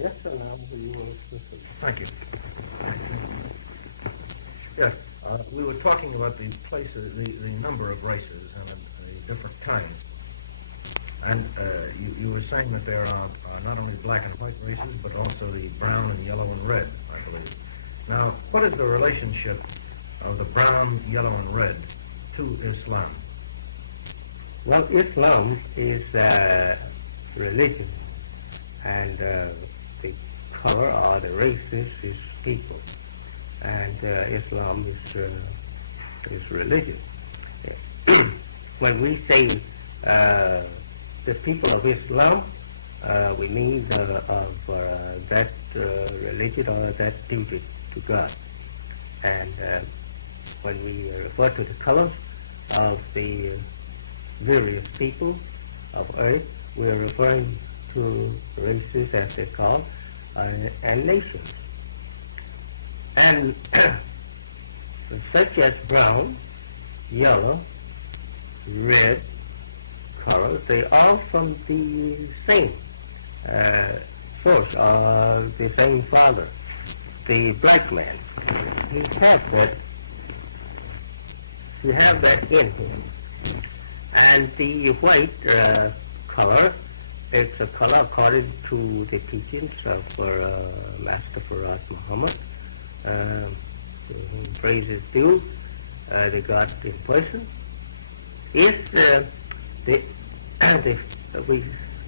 Yes, sir, now we will listen. Thank you. Yes, we were talking about the places, the number of races and the different kinds. And you were saying that there are not only black and white races, but also the brown and yellow and red, I believe. Now, what is the relationship of the brown, yellow, and red to Islam? Well, Islam is religion, and the color or the races is people, and Islam is religion. When we say the people of Islam, we mean of that religion or that duty to God. And when we refer to the colors of the various people of Earth, we are referring to races, as they're called, and nations. And such as brown, yellow, red colors, they all from the same source, or the same father, the black man. He have that in him. And the white color, it's a color according to the teachings of Master Farad Muhammad. Praise is due, the God in person. It's we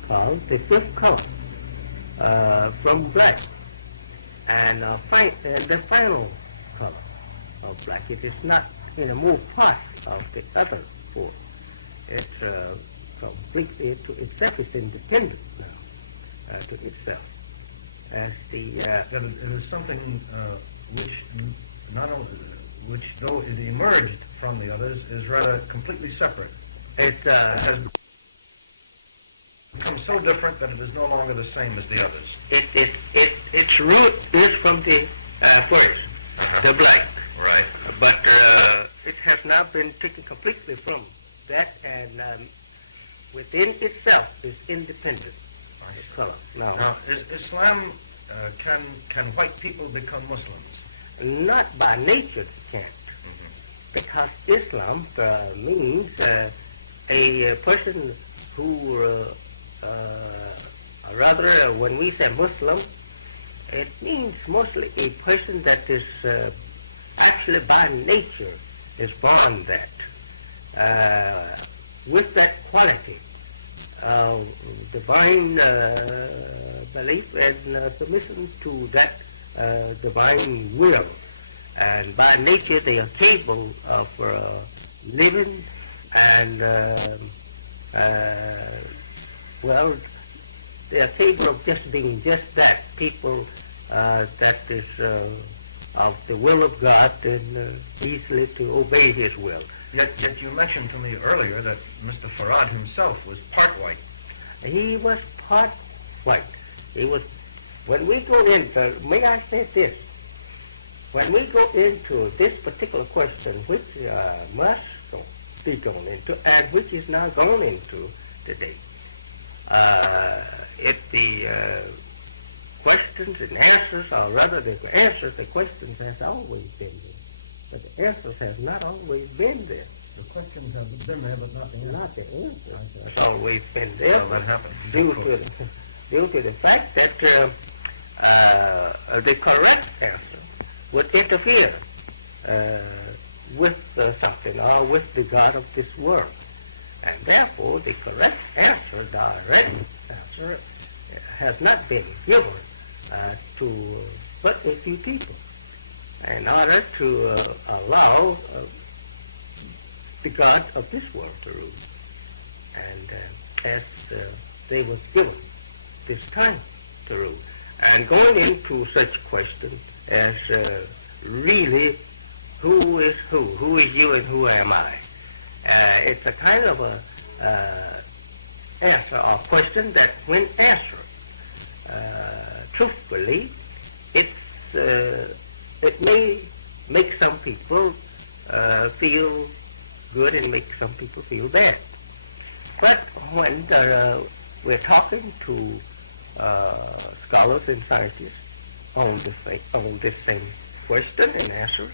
call the fifth color from black, and the final color of black. It is not in a more part of the other four. It's completely to itself. It's independent now to itself. As the it is something which not only, which though it emerged from the others, is rather completely separate. It has become so different that it is no longer the same as the others. Its root is from the first, the black. Right. But it has now been taken completely from that, and within itself is independent color. Now, Islam, can white people become Muslims? Not by nature they can't, because Islam means a person who, rather, when we say Muslim, it means mostly a person that is actually by nature is born that, with that quality of divine belief and submission to that divine will. And by nature they are capable of living and, well, they are capable of just being just that, people that is of the will of God and easily to obey His will. Yet you mentioned to me earlier that Mr. Farad himself was part white. He was part white. He was, when we go into, may I say this, when we go into this particular question, which must be gone into, and which is now gone into today, if the questions and answers, or rather the answers to questions has always been there. But the answers has not always been there. The questions have been there, but not the answers. Not the answers. It's always been there. Well, that happens. Due to the fact that the correct answer would interfere with something or with the God of this world. And therefore, the correct answer, direct answer, has not been given to but a few people in order to allow the God of this world to rule. And as they were given this time to rule. And going into such questions as really who is you and who am I? It's a kind of a answer or question that when answered truthfully, it may make some people feel good and make some people feel bad. But when we're talking to scholars and scientists on this same question and answer.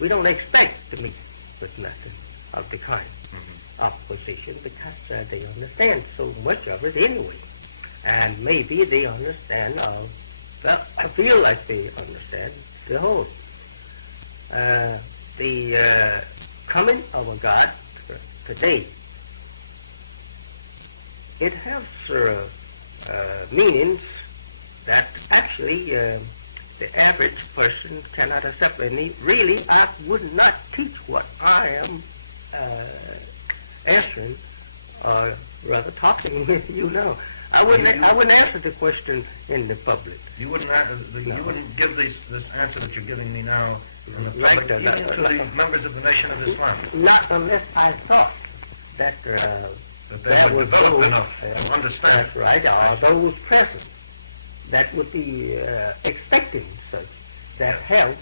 We don't expect to meet with nothing of the kind of position because they understand so much of it anyway. And maybe they understand, I feel like they understand the whole. The coming of a God today, it has meanings that actually the average person cannot accept. And really, I would not teach what I am answering, or rather talking with you now. I wouldn't answer the question in the public. You wouldn't you wouldn't give this answer that you're giving me now in the public, Right, even to the members of the Nation of Islam. Not unless I thought that That they would develop enough to understand. That's right, or those present that would be expecting such, that have,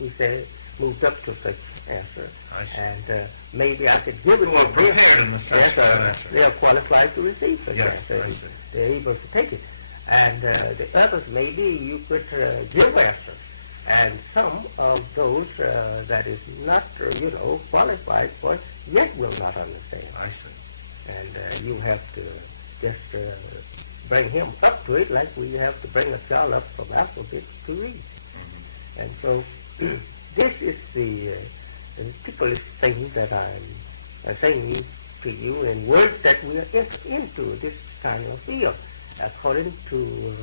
we say, moved up to such answer. And maybe I could give it to them. They are qualified to receive such answer. They're able to take it. And the others, maybe you could give answers. And some of those that is not, qualified for it, yet will not understand. I see. And you have to just bring him up to it like we have to bring a child up from alphabet to read. And so this is the particular thing that I'm saying to you in words that we are into this kind of field, according to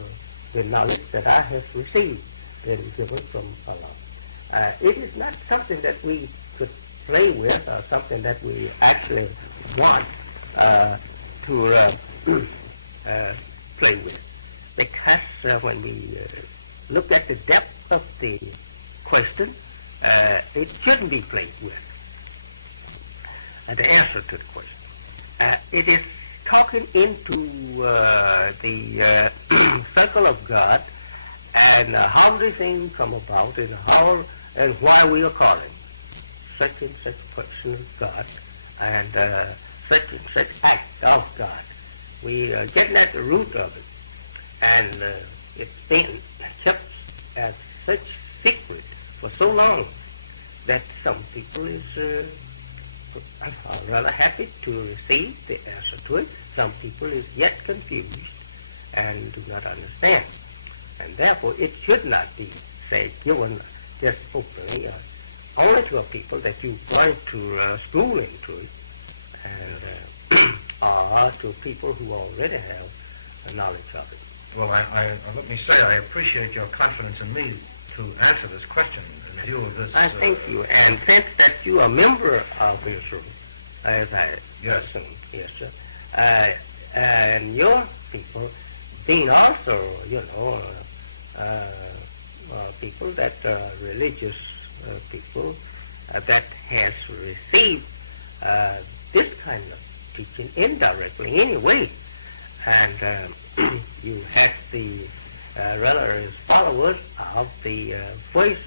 the knowledge that I have received and given from Allah. It is not something that we could play with or something that we actually want to play with. Because when we look at the depth of the question, it shouldn't be played with. The answer to the question. It is talking into the circle of God and how the thing come about and how and why we are calling such and such person God and such and such act of God. We are getting at the root of it, and it's been kept as such secret for so long that some people is rather happy to receive the answer to it. Some people is yet confused and do not understand. And therefore it should not be, say, given just openly only to a people that you want to school into it, and or to people who already have a knowledge of it. Well, let me say I appreciate your confidence in me to answer this question in view of this. I thank you, and since that you are a member of Israel, as I assume, yes, sir, and your people being also, people that are religious people that has received this kind of teaching indirectly anyway, and you have the relatives, followers of the first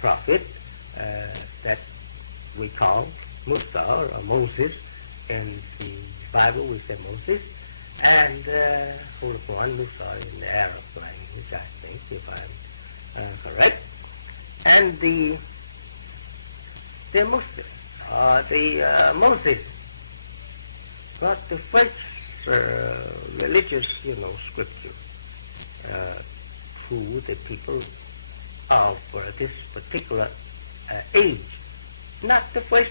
prophet that we call Musa or Moses. In the Bible we say Moses, and Holy Quran Musa in the Arab language, I think, if I'm correct. And the Muslim, the Moses, got the first religious, scripture to the people of this particular age. Not the first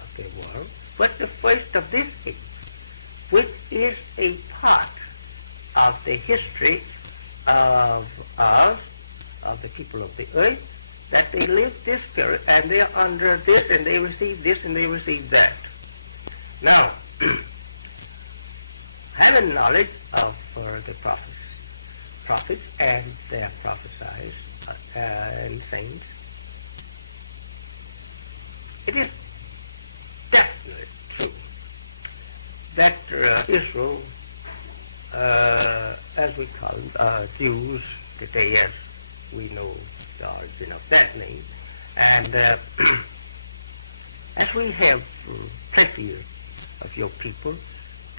of the world, but the first of this age, which is a part of the history of us, of the people of the earth, that they live this period, and they're under this, and they receive this, and they receive that. Now, having knowledge of the prophets and their prophesies and saints, it is definitely true that Israel, as we call them, Jews today, as we know the origin of that name, and as we have plenty of your people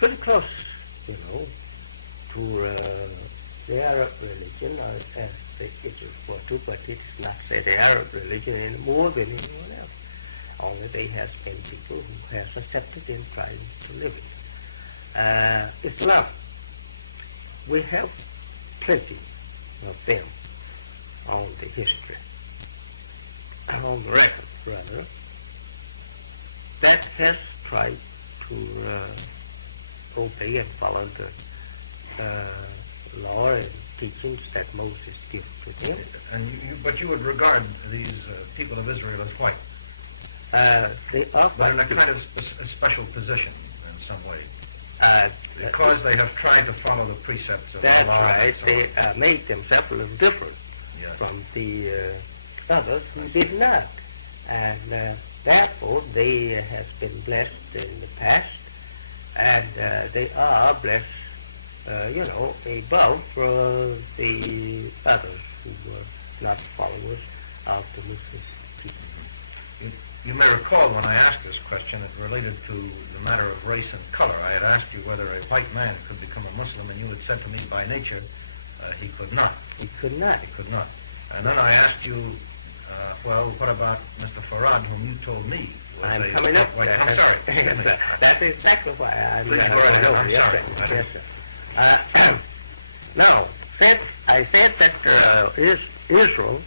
pretty close, to the Arab religion, as it is referred to, but it's not say the Arab religion anymore than anyone else. Only they have been people who have accepted and trying to live it. Islam, we have plenty of them on the history, on the record, rather, that has tried to obey and follow the law and teachings that Moses gave to them. But you would regard these people of Israel as white. They are but in a kind of a special position in some way. Because they have tried to follow the precepts of the law. That's right. They made themselves a little different from the others who did not. And therefore, they have been blessed in the past, and they are blessed, above the others who were not followers of the Muslim teaching. You may recall when I asked this question, it related to the matter of race and color. I had asked you whether a white man could become a Muslim, and you had said to me, by nature, he could not. He could not. He could not. And then I asked you, what about Mr. Farad, whom you told me was I'm a coming up. white man? I'm sorry. That's exactly why I'm Please go ahead. yes, sir. Yes, sir. Now, since I said that Israel,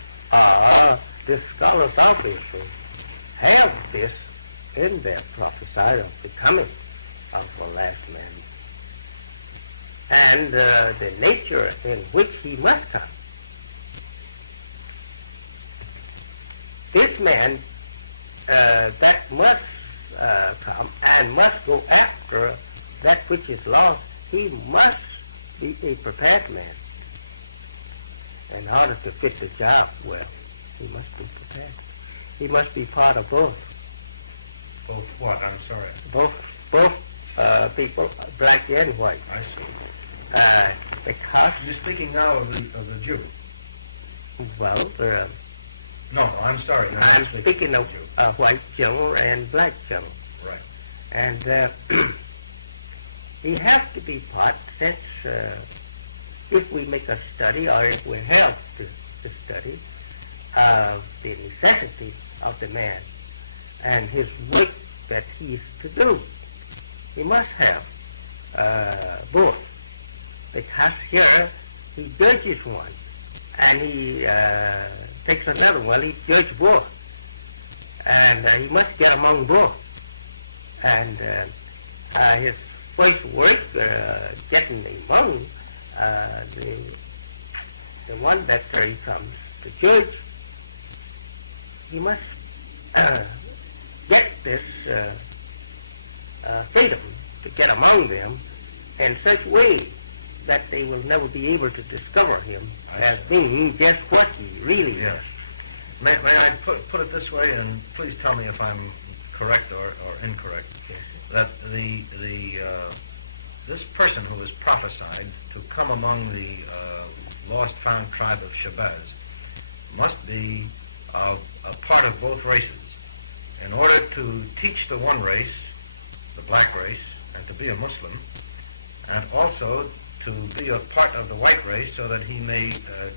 the scholars of Israel, have this in their prophesy of the coming of the last man, and the nature in which he must come. This man that must come and must go after that which is lost, he must be a prepared man. In order to fit the job well, he must be prepared. He must be part of both. Both what? I'm sorry. Both people, black and white. I see. Because You're speaking now of the Jew. Well, No, I'm sorry. No, I'm speaking of white Jew and black Jew. Right. And he has to be part, since if we make a study, or if we have to study, the necessity of the man and his work that he is to do, he must have both. Because here he judges one, and he takes another one, he judges both. And he must get among both. And his first work, getting among the one that he comes to judge, he must get this freedom to get among them in such way that they will never be able to discover him as being just what he really is. Yes. May I put it this way, and please tell me if I'm correct or incorrect, that this person who is prophesied to come among the lost found tribe of Shabazz must be a part of both races in order to teach the one race, the black race, and to be a Muslim, and also to be a part of the white race so that he may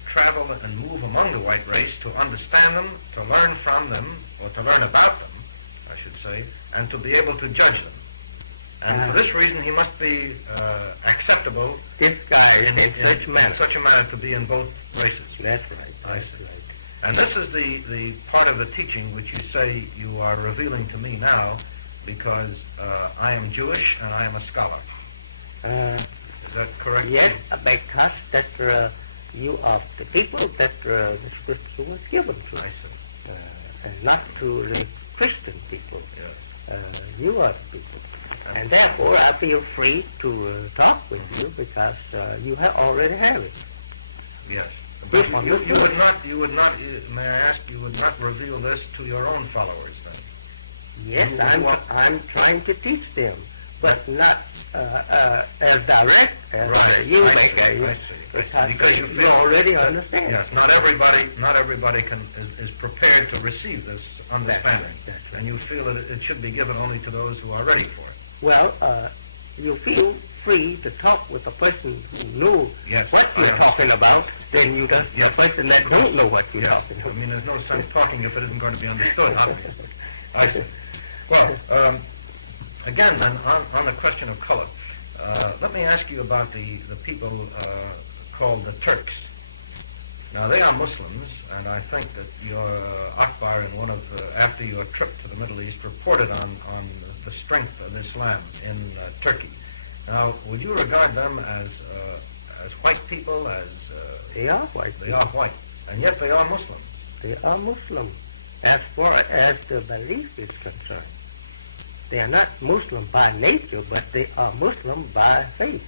travel and move among the white race to understand them, to learn from them, or to learn about them, I should say, and to be able to judge them. And for this reason, he must be acceptable This guy in such such a manner to be in both races. That's right. I see. And this is the part of the teaching which you say you are revealing to me now, because I am Jewish and I am a scholar. Is that correct? Yes, because that you are the people that the scripture was given to. I see. And not to the Christian people. Yes. You are the people. And therefore, I feel free to talk with you because you already have it. Yes. But you would not, may I ask, you would not reveal this to your own followers then? Yes, I'm trying to teach them, but not as direct as you make it. Because you already understand. Yes, not everybody is prepared to receive this understanding. That's right. And you feel that it should be given only to those who are ready for it. Well, you feel free to talk with a person who knows Yes, what you're talking about than you does the person that don't know what you're Yes. talking I about. mean, there's no sense talking if it isn't going to be understood. I see. Well, again, then, on the question of color, let me ask you about the people called the Turks. Now, they are Muslims, and I think that your Akbar, in one of after your trip to the Middle East, reported on the strength of Islam in Turkey. Now, would you regard them as white people? They are white. They are white, and yet they are Muslim. They are Muslim as far as the belief is concerned. They are not Muslim by nature, but they are Muslim by faith.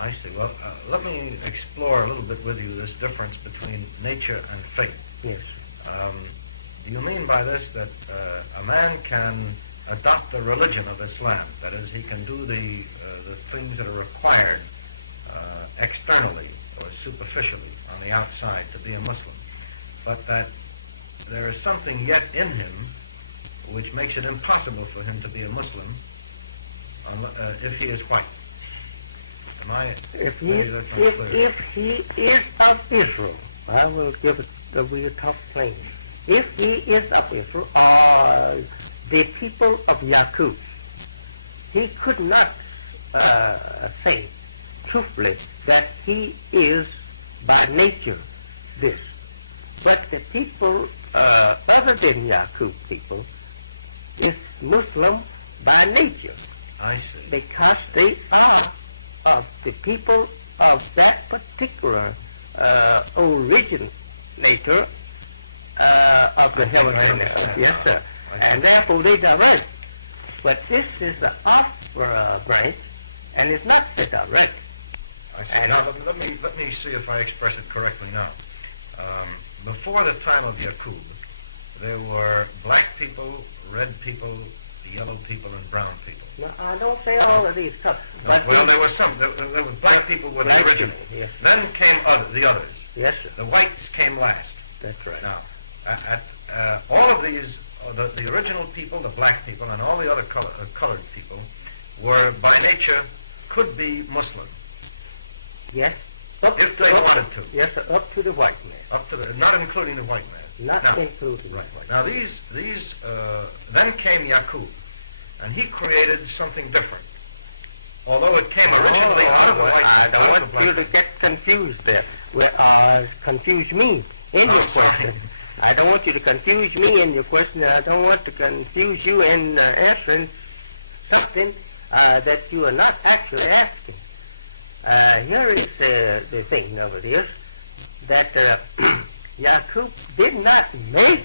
I see. Well, let me explore a little bit with you this difference between nature and faith. Yes. Do you mean by this that a man can adopt the religion of Islam? That is, he can do the things that are required externally or superficially on the outside to be a Muslim, but that there is something yet in him which makes it impossible for him to be a Muslim if he is white. Am I? If he is of Israel, I will give it a tough claim. If he is of Israel, the people of Yaqub, he could not say truthfully that he is by nature this. But the people other than Yaqub people is Muslim by nature. I see. Because they are of the people of that particular originator of the heaven and earth. Yes, sir. And therefore they direct. But this is the off branch, and it's not the direct. I see. Now, let me see if I express it correctly now. Before the time of Yaqub, there were black people, red people, yellow people, and brown people. No, I don't say all of these stuff. But Well, there were some. There were black people were the original. Yes. Then came the others. Yes, sir. The whites came last. That's right. Now, all of these, the original people, the black people, and all the other colored people, were by nature could be Muslim. Yes. If they wanted to. Yes, sir, up to the white man. Up to not including the white man. Not including Right. the white Now these then came Yaqub, and he created something different. Although it came originally out of the white man. I don't want you to get confused there. Confuse me in your question. I don't want you to confuse me in your question. I don't want to confuse you in answering something that you are not actually asking. Here is the thing over this, that Yaqub did not make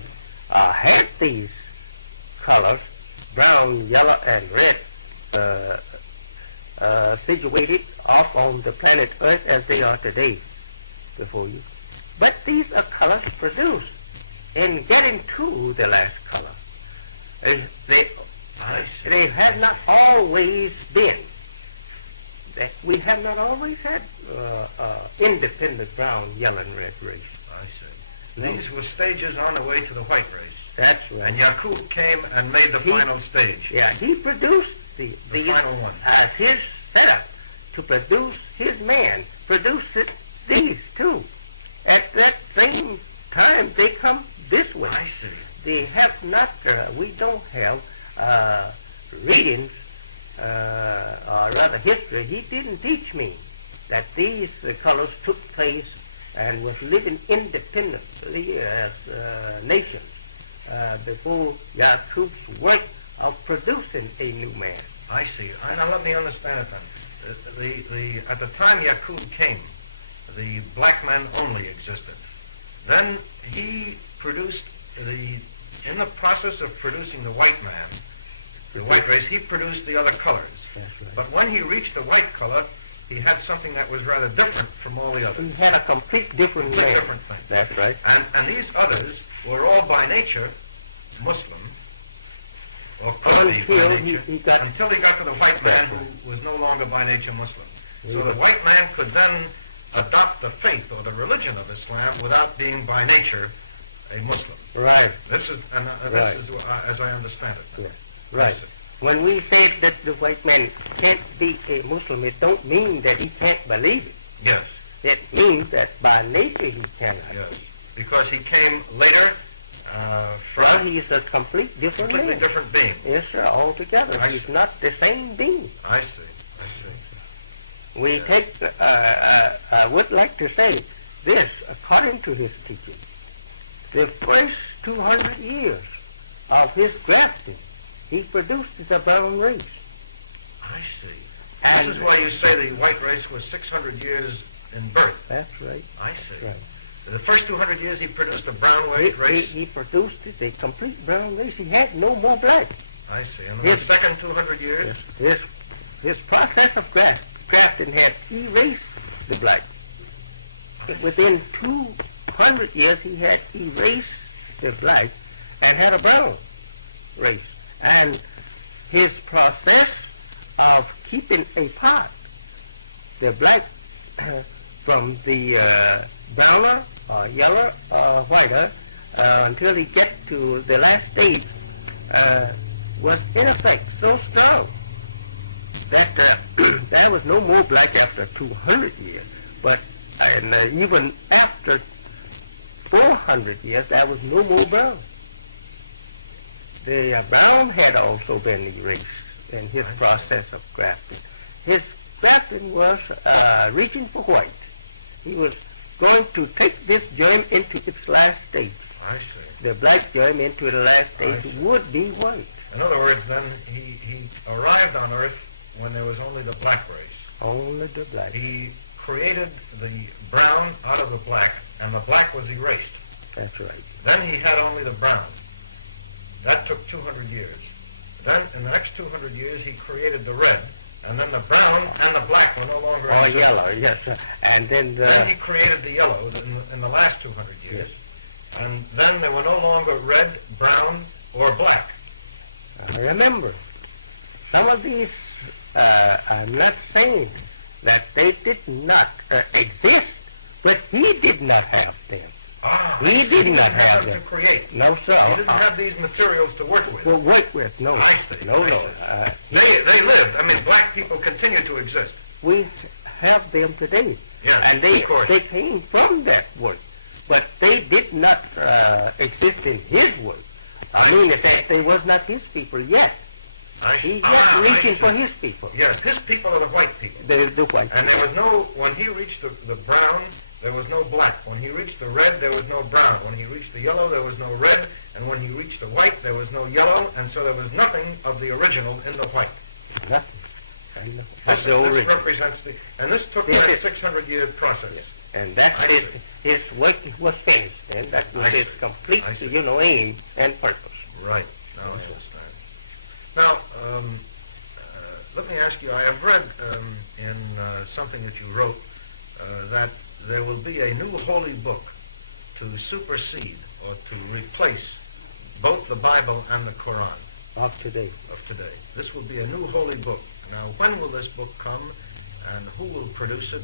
have these colors, brown, yellow, and red, situated off on the planet Earth as they are today before you. But these are colors produced in getting to the last color. They have not always been. We have not always had independent brown, yellow, and red race. I see. These were stages on the way to the white race. That's right. And Yaqub came and made the final stage. Yeah, he produced the final one. His setup to produce his man produced these too. At that same time, they come this way. I see. They have not. We don't have readings. Or rather history, he didn't teach me that these colors took place and was living independently as nations before Yaqub's work of producing a new man. I see. Now let me understand it then. At the time Yaqub came, the black man only existed. Then he produced in the process of producing the white man, the white race, he produced the other colors. That's right. But when he reached the white color, he had something that was rather different from all the others. He had a complete different man. Different thing. That's right. And these others were all by nature Muslim, or could be by nature, until he got to the white man who was no longer by nature Muslim. So the white man could then adopt the faith or the religion of Islam without being by nature a Muslim. Right. This is as I understand it. Yeah. Right. when we say that the white man can't be a Muslim, it don't mean that he can't believe it. Yes. It means that by nature he cannot. Yes. Because he came later Well, from he's a complete different completely being. different being. Yes, sir, altogether. I He's see. not the same being. I see. We take, I would like to say this, according to his teaching, the first 200 years of his grafting, he produced the brown race. I see. And This is why you say the white race was 600 years in birth. that's right. I see. Right. The first 200 years he produced a brown He, race. he produced a complete brown race. He had no more black. I see. And Yes. the second 200 years? His process of grafting had erased the black. Within 200 years, he had erased the black and had a brown race. And his process of keeping apart the black from the browner or yellow or whiter until he get to the last stage was in effect so strong that there was no more black after 200 years. But even after 400 years, there was no more brown. The brown had also been erased in his process of grafting. His grafting was reaching for white. He was going to take this germ into its last stage. I see. The black germ into the last stage would be white. In other words, then, he arrived on Earth when there was only the black race. Only the black. He created the brown out of the black, and the black was erased. That's right. Then he had only the brown. That took 200 years. Then, in the next 200 years, he created the red, and then the brown and the black were no longer Or in the yellow, yes, sir. And then Then he created the yellow in the last 200 years. And then there were no longer red, brown, or black. remember, some of these, I'm not saying that they did not exist, but he did not have them. He did not have them them. to create. No, sir. He didn't have these materials to work with. Well, wait with, no, I see. no, no. They lived. I mean, black people continue to exist. We have them today. Yes, And they of course. came from that work. But they did not exist in his work. I mean, in fact, they was not his people yet. He was reaching for his people. Yes, his people are the white people. The white And people. there was no, when he reached the brown, there was no black. When he reached the red, there was no brown. When he reached the yellow, there was no red. And when he reached the white, there was no yellow. And so there was nothing of the original in the white. Nothing. And This, that's the this origin. represents the, and this took This that is- 600-year process. And that's his work was finished. And that was I his see. complete, I see. aim and purpose. Right. Now I understand. Now, let me ask you, I have read in something that you wrote that there will be a new holy book to supersede or to replace both the Bible and the Quran Of today. of today. This will be a new holy book. Now, when will this book come, and who will produce it,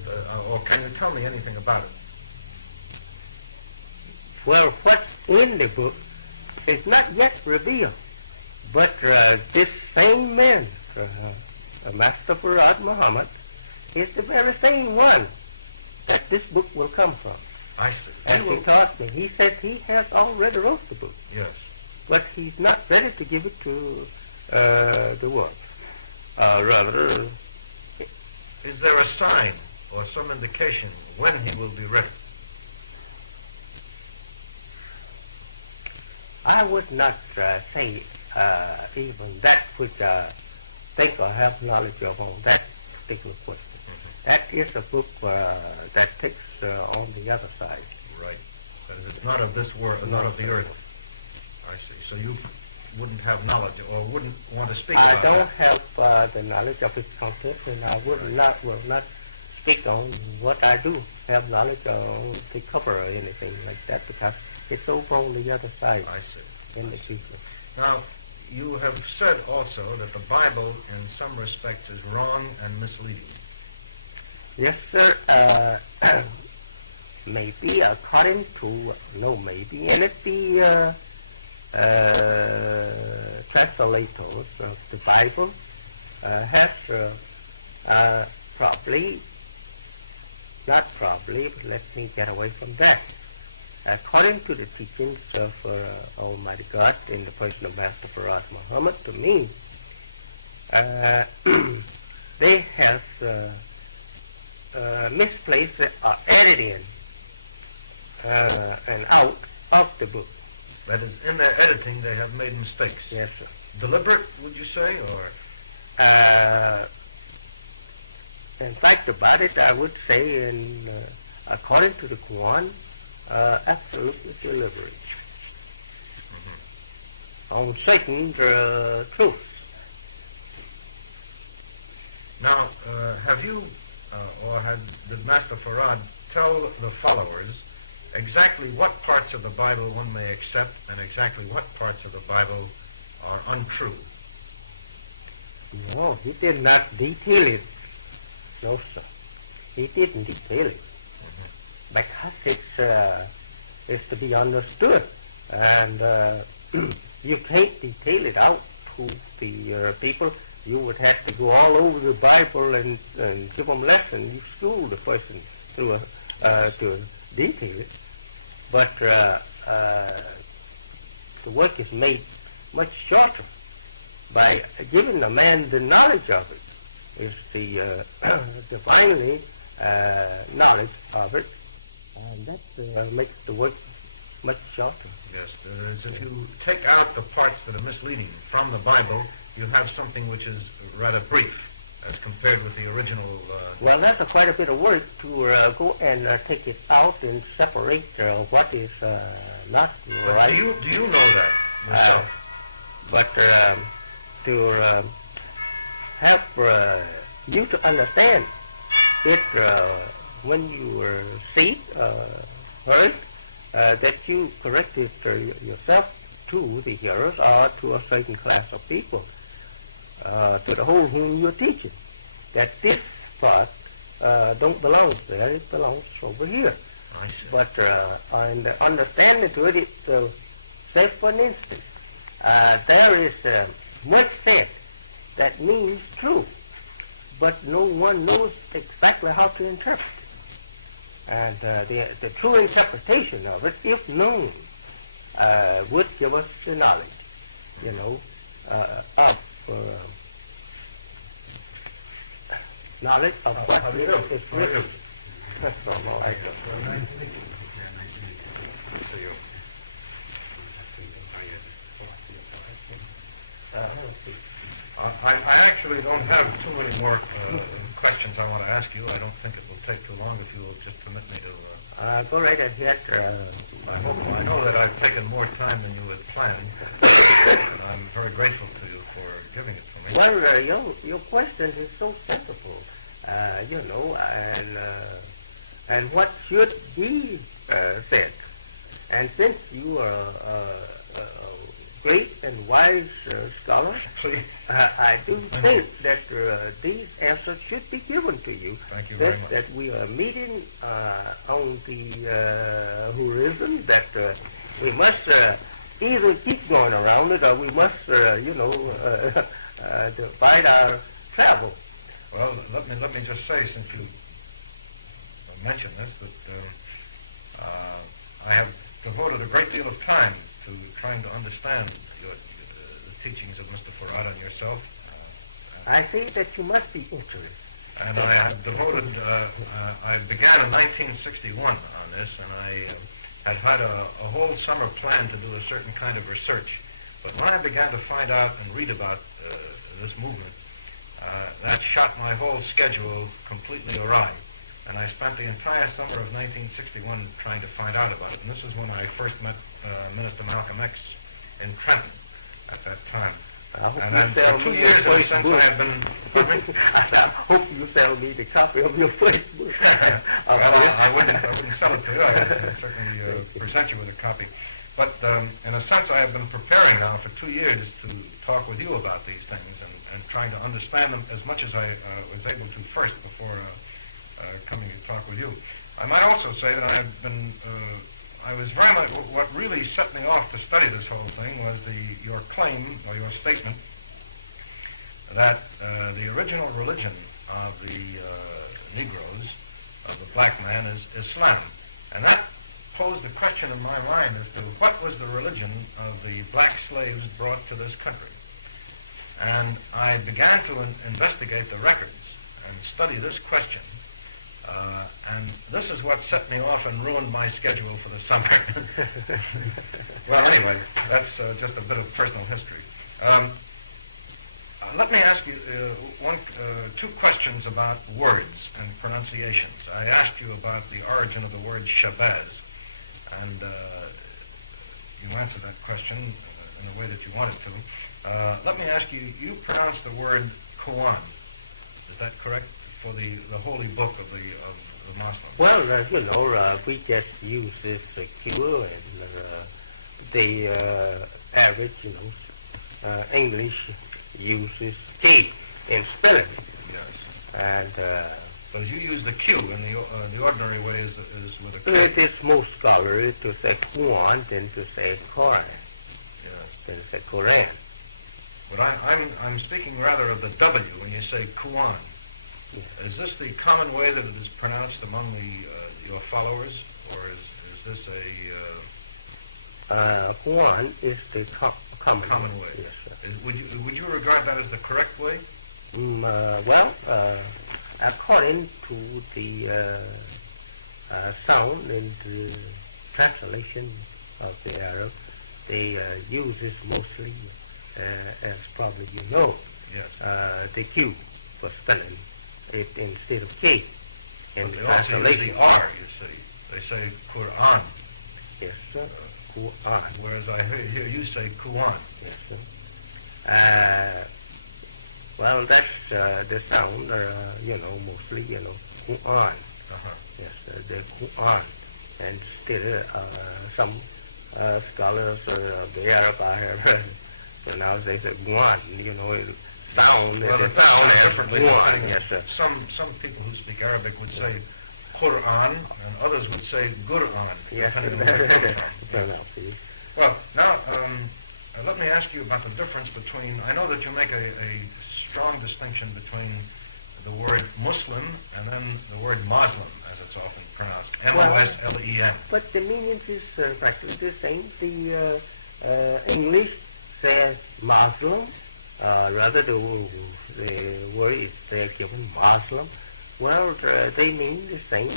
or can you tell me anything about it? Well, what's in the book is not yet revealed. But this same man, Master Farad Muhammad, is the very same one that this book will come from. I see. And he taught me. He said he has already wrote the book, Yes. but he's not ready to give it to the world. Rather, Is there a sign or some indication when he will be ready? I would not say even that which I think I have knowledge of on that particular question. That is a book that takes on the other side. Right. And it's not of this world, not of the earth. I see. So you wouldn't have knowledge or wouldn't want to speak I about don't it. have the knowledge of its content, and I will not speak on what I do have knowledge on to cover or anything like that, because it's over on the other side I see. in the future. Now, you have said also that the Bible, in some respects, is wrong and misleading. Yes, sir. Maybe according to, no, maybe, and it be translators of the Bible has probably, not probably, but let me get away from that. According to the teachings of Almighty God in the person of Master Farad Muhammad, to me, they have misplaced editing and out of the book. That is, in their editing, they have made mistakes. Yes, sir. Deliberate, would you say, or? In fact about it, I would say, according to the Quran, absolutely deliberate on certain truths. Now, have you, did Master Farad tell the followers exactly what parts of the Bible one may accept and exactly what parts of the Bible are untrue? No, he did not detail it. No, sir. He didn't detail it. Because it's to be understood. And you can't detail it out to the people. You would have to go all over the Bible and give them lessons. You school the person to detail it. But the work is made much shorter by giving the man the knowledge of it. It's the divinely knowledge of it, and that makes the work much shorter. Yes, if you take out the parts that are misleading from the Bible, you have something which is rather brief as compared with the original. Well, that's quite a bit of work to go and take it out and separate what is not right. Do you know that yourself? But to have you to understand it when you see, heard, that you correct it yourself to the hearers or to a certain class of people, to the whole whom you're teaching, that this part don't belong there, it belongs over here. I see. But and understanding to it, say for an instance, there is much said that means true, but no one knows exactly how to interpret it. And the true interpretation of it, if known, would give us the knowledge, of knowledge of what is written. That's all I know. I actually don't have too many more questions I want to ask you. I don't think it will take too long if you will just permit me to... Go right ahead. I know that I've taken more time than you had planned. I'm very grateful to you for giving it to me. Well, your question is so sensible, and what should be said. And since you are a great and wise scholar, I do think that these answers should be given to you. Thank you very much. That we are meeting on the horizon, that we must either keep going around it or we must, divide our travel. Well, let me just say, since you mentioned this, that I have devoted a great deal of time to trying to understand the teachings of Mr. Farad and yourself. I see that you must be interested. And I have devoted, I began in 1961 on this, and I had a whole summer plan to do a certain kind of research. But when I began to find out and read about this movement, that shot my whole schedule completely awry. And I spent the entire summer of 1961 trying to find out about it. And this is when I first met Minister Malcolm X in Trenton at that time. And then for 2 years since I have been... I hope you sell me the copy of your first book. I wouldn't sell it to you. I certainly present you with a copy. But in a sense, I have been preparing now for 2 years to talk with you about these things and trying to understand them as much as I was able to first before coming to talk with you. I might also say that I have been I was very much, what really set me off to study this whole thing was your claim or your statement that the original religion of the Negroes, of the black man, is Islam. And that posed a question in my mind as to what was the religion of the black slaves brought to this country. And I began to investigate the records and study this question. And this is what set me off and ruined my schedule for the summer. Well, anyway, that's just a bit of personal history. Let me ask you two questions about words and pronunciations. I asked you about the origin of the word Shabazz, and you answered that question in the way that you wanted to. Let me ask you, you pronounce the word Quran. Is that correct? For the holy book of the Muslims. Well, we just use this Q, and the average, English uses T in spelling. Yes. And so you use the Q in the ordinary way is with a Q. it is more scholarly to say Quran than to say Quran. Yes. Than to say Quran. But I'm speaking rather of the W when you say Quran. Yes. Is this the common way that it is pronounced among your followers, or is this a Quran is the common way? Yes, sir. Would you regard that as the correct way? According to the sound and the translation of the Arab, they use this mostly, as probably you know, Yes. the Q for spelling it instead of K in But they also use translation. the R, you see. They say Quran, Yes, sir. Quran. whereas I hear you say Quran. Yes, sir. Well, that's the sound, mostly, Quran. Uh-huh. Yes, the Quran. And still, some scholars of the Arab I have pronounced, they say Quran, sound. Well, the it sound sounds is differently. Quran. Yes, sir. Some people who speak Arabic would say Quran, and others would say Quran. Yes, depending on where they're coming from. pronounce. Well, now, let me ask you about the difference between, I know that you make a strong distinction between the word Muslim and then the word Muslim, as it's often pronounced, M-O-S-L-E-M. But the meaning is practically the same. The English says Muslim, rather the word is given Muslim. Well, they mean the same,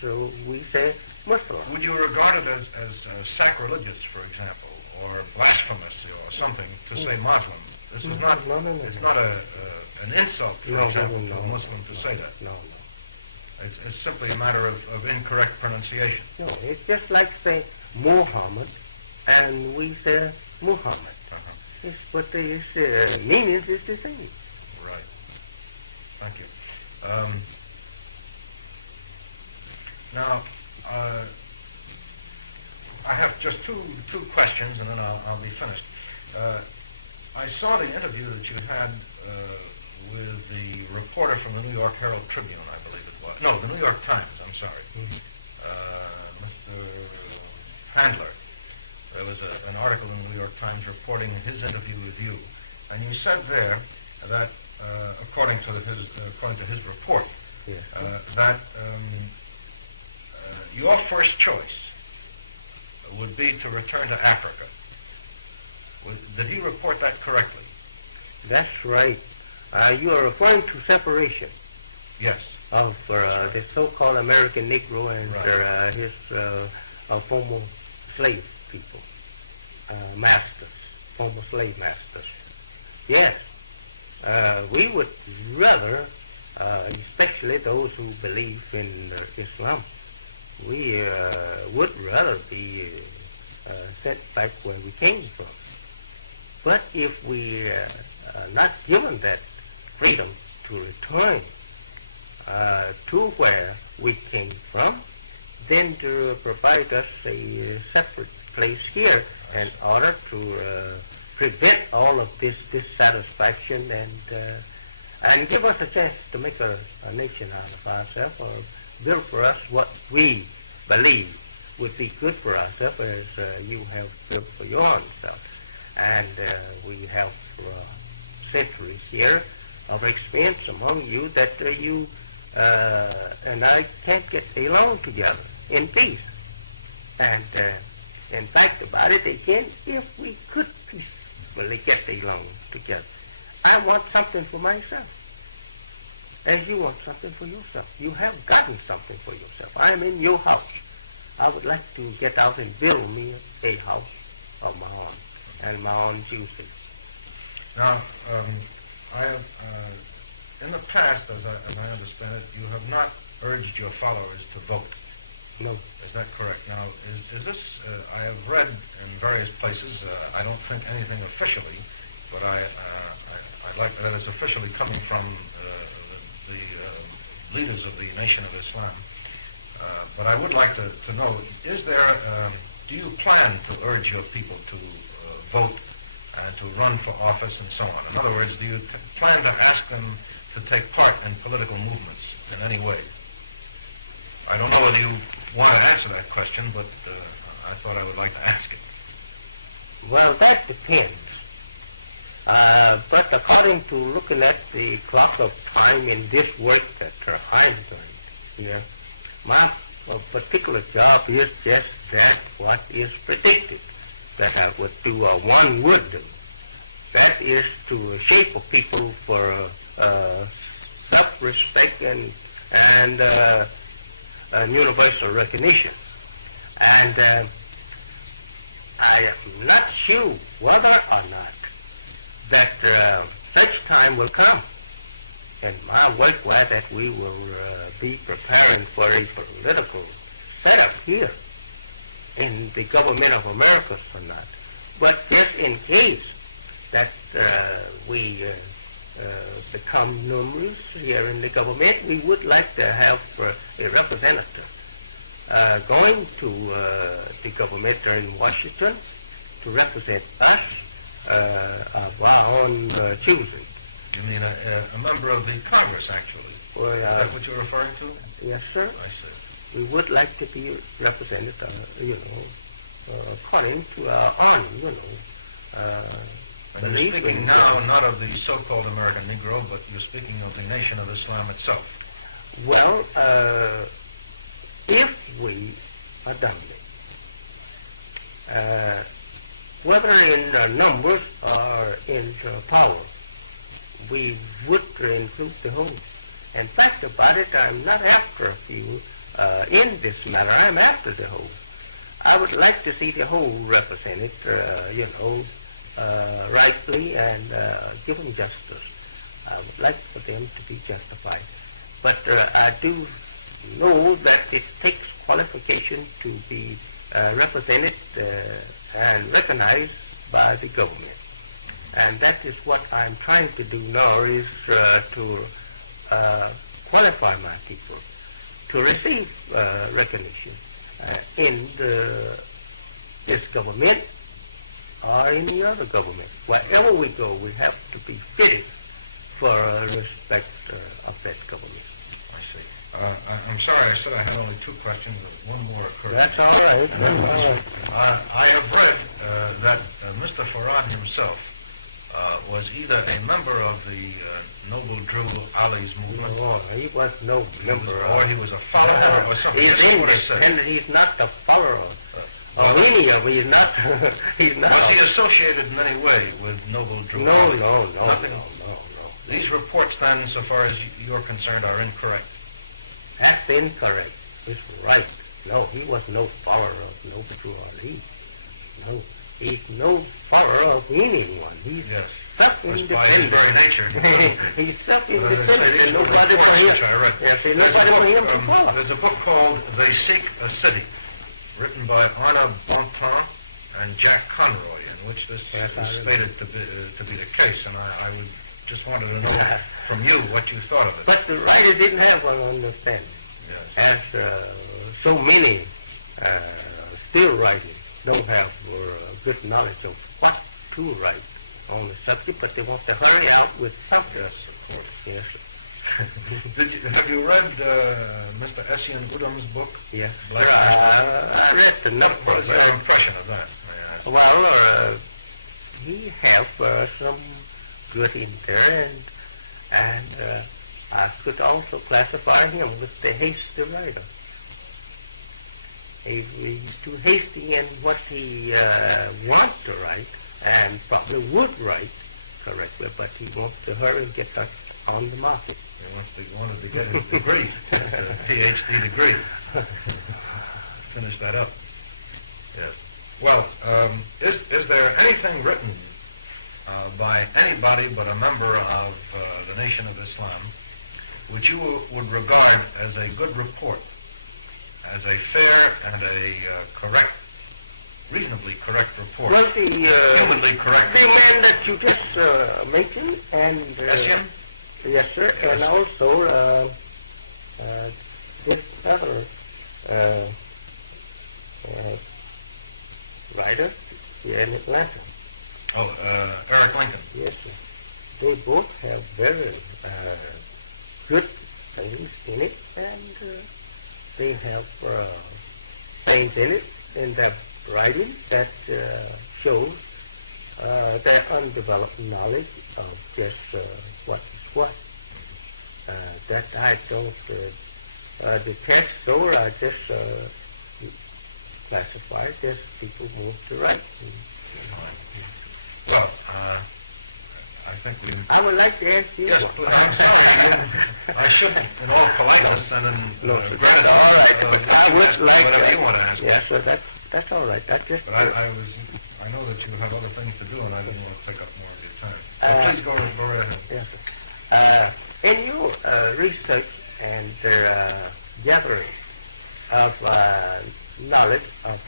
so we say Muslim. Would you regard it as sacrilegious, for example, or blasphemous or something to say Muslim? This is not. No. It's not an insult, for example, to a Muslim to say that. No. It's simply a matter of incorrect pronunciation. No, it's just like say Muhammad, and we say Muhammad. Uh-huh. Yes, but the meaning is the same. Right. Thank you. Now, I have just two questions, and then I'll be finished. I saw the interview that you had with the reporter from the New York Herald Tribune, I believe it was. No, the New York Times, I'm sorry. Mr. Handler. There was an article in the New York Times reporting his interview with you. And you said there that, according to his report, Yes. that your first choice would be to return to Africa. Did he report that correctly? That's right. You are referring to separation Yes. of the so-called American Negro and Right. his former slave people, masters, former slave masters. Yes, we would rather, especially those who believe in Islam, we would rather be sent back where we came from. But if we are not given that freedom to return to where we came from, then to provide us a separate place here in order to prevent all of this dissatisfaction and give us a chance to make a nation out of ourselves, or build for us what we believe would be good for ourselves as you have built for your own self. And we have centuries here of experience among you that you and I can't get along together in peace. And in fact about it, again, if we could peacefully get along together, I want something for myself, as you want something for yourself. You have gotten something for yourself. I am in your house. I would like to get out and build me a house of my own and my own usage. Now, I have, in the past, as I understand it, you have not urged your followers to vote. No. Is that correct? Now, is this, I have read in various places, I don't think anything officially, but I'd like that it's officially coming from the leaders of the Nation of Islam. But I would like to know, is there, do you plan to urge your people to vote and to run for office and so on? In other words, do you plan to ask them to take part in political movements in any way? I don't know whether you want to answer that question, but I thought I would like to ask it. Well, that depends. But according to looking at the clock of time in this work that I'm doing, my particular job is just that what is predicted that I would do or one would do. That is to shape a people for self-respect and universal recognition. And I am not sure whether or not that such time will come. And my work was that we will be preparing for a political setup here in the government of America or not. But just in case that we become numerous here in the government, we would like to have a representative going to the government in Washington to represent us of our own choosing. You mean a member of the Congress, actually? Well, is that what you're referring to? Yes, sir. I see. We would like to be represented, according to our own, And you're speaking now not of the so-called American Negro, but you're speaking of the Nation of Islam itself. Well, if we are done it, whether in numbers or in power, we would include the whole. In fact about it, I'm not after a few in this matter. I'm after the whole. I would like to see the whole represented, rightfully and give them justice. I would like for them to be justified. But I do know that it takes qualification to be represented and recognized by the government. And that is what I'm trying to do now, is to qualify my people to receive recognition in this government or any other government. Wherever we go, we have to be fitted for respect of that government. I see. I'm sorry, I said I had only two questions, but one more occurred. That's all right. I have read that Mr. Farad himself was either a member of the Noble Drew Ali's movement. No, he was no member. Or he was a follower or something. He's independent. He's not the follower of any of them. He's not. He's not. Was he associated in any way with Noble Drew No, Ali? no. These reports, then, so far as you're concerned, are incorrect. That's incorrect. It's right. No, he was no follower of Noble Drew Ali. No, he's no follower of anyone. He's self-independent. By his very nature. He's self-independent. Nobody for him. Yes, nobody for him to follow. There's a book called They Seek a City, written by Arnaud Bontemps and Jack Conroy, in which this is stated to be the case, and I would just wanted to know from you what you thought of it. But the writer didn't have one understanding. Yes. As so many still writing don't have good knowledge of what to write on the subject, but they want to hurry out with something. Yes, of course. Yes. Have you read Mr. Essien Udam's book? Yes. Black I read the What is numbers. your impression of that, may I ask? Well, he have some good in there, and I could also classify him with the hasty writer. He's too hasty in what he wants to write, and probably would write correctly, but he wants to hurry and get us on the market. He wanted to get his degree, a PhD degree. Finish that up. Yes. Well, is there anything written by anybody but a member of the Nation of Islam which you would regard as a good report, as a fair and a correct, reasonably correct report? Well, Reasonably correct. the man that you just mentioned, and Essien? yes, sir, Yes. and also this other writer here in Atlanta. Oh, Eric Lincoln. Yes, sir. They both have very good things in it, and they have things in it in their writing that shows their undeveloped knowledge of just what is what. That I don't detest, though I just classify it as people move to write. Well, I think we... I would like to ask you Yes, one. but I'm sorry. I should, in all politeness and in No, gratitude, I would like whatever you want to ask. Yes, sir, that's all right. That's just... But I know that you have other things to do, and I didn't want to take up more of your time. So please go right ahead. Yes, sir. In your research and gathering of knowledge of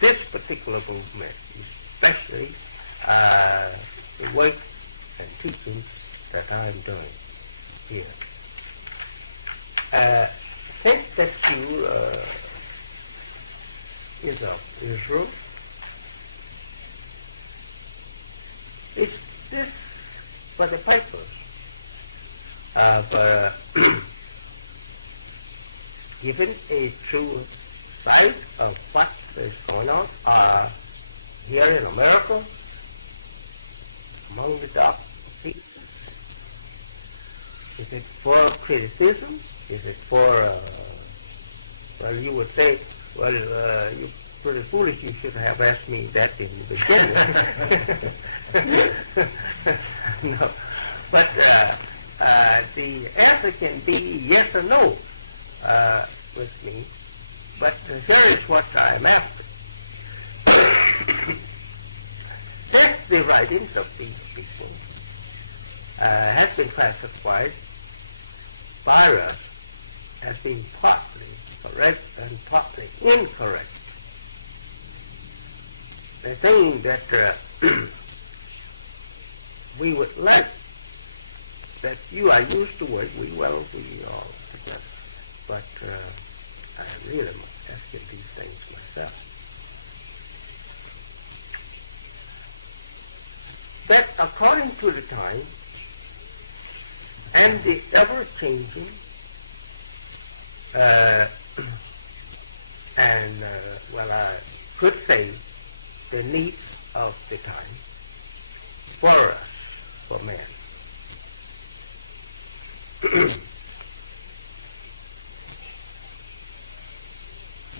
this particular movement, especially the work and teachings that I'm doing here, think that you is of Israel. Is this for the purpose of giving a true sight of what is going on here in America among the dark people? Is it for criticism? Is it for, well, you would say, well, you pretty foolish, you should have asked me that in the beginning. No. But the answer can be yes or no with me. But here is what I'm after. That the writings of these people have been classified by us as being partly correct and partly incorrect. The thing that we would like, that you are used to it, we all together. But I really must ask you these things myself. That according to the time and the ever-changing well, I could say the needs of the time for us, for man.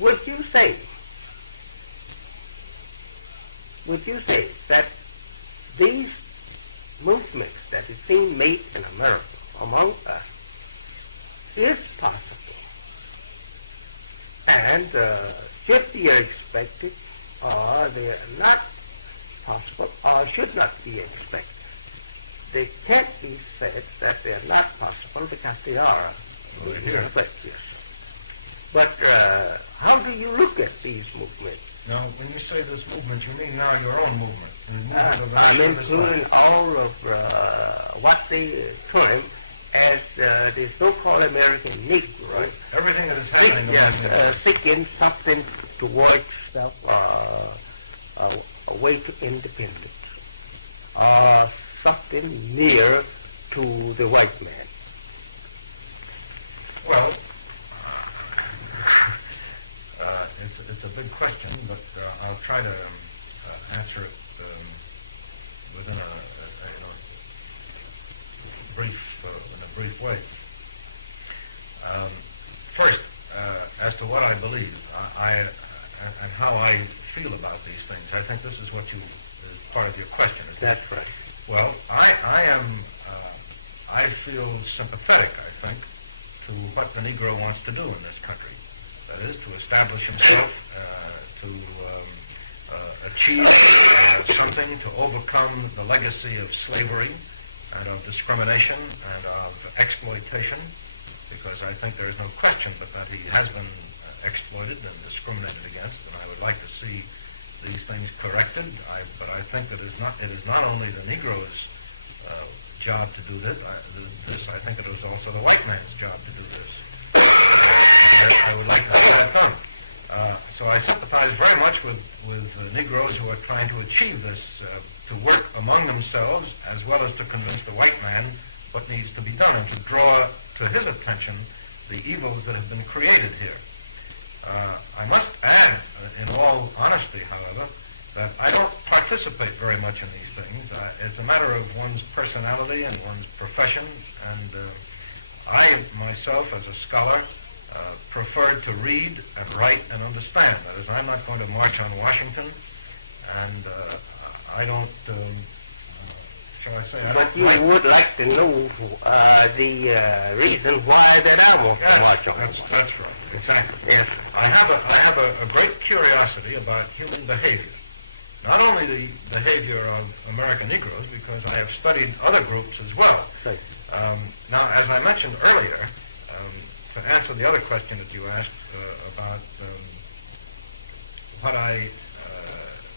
Would you say that these movements that is being made in America among us is possible and should be expected, or they are not possible or should not be expected? They can't be said that they are not possible because they are. Yes. But how do you look at these movements? Now, when you say this movement, you mean now your own movement. The movement of the I'm Nation of including Islam. all of what they claim as the so-called American Negro. Right. Everything that is happening Yes, among them. seeking something towards a way to independence, something near to the white man. Well, it's a big question, but I'll try to answer it within a brief way. First, as to what I believe, and how I feel about these things, I think this is what is part of your question. That's right. Well, I feel sympathetic, I think, to what the Negro wants to do in this country. That is, to establish himself, to achieve something, to overcome the legacy of slavery and of discrimination and of exploitation, because I think there is no question but that he has been exploited and discriminated against, and I would like to see these things corrected. But I think that it is not only the Negro's job to do this. I think it is also the white man's job to do this. I would like to see that done. So I sympathize very much with Negroes who are trying to achieve this, to work among themselves as well as to convince the white man what needs to be done and to draw to his attention the evils that have been created here. I must add, in all honesty, however, that I don't participate very much in these things. It's a matter of one's personality and one's profession, and I myself, as a scholar, prefer to read and write and understand. That is, I'm not going to march on Washington, and I don't, shall I say... But you would like to know the reason why that I want to march on. That's right. Exactly. Yes. I have a great curiosity about human behavior. Not only the behavior of American Negroes, because I have studied other groups as well. Right. Now, as I mentioned earlier, to answer the other question that you asked about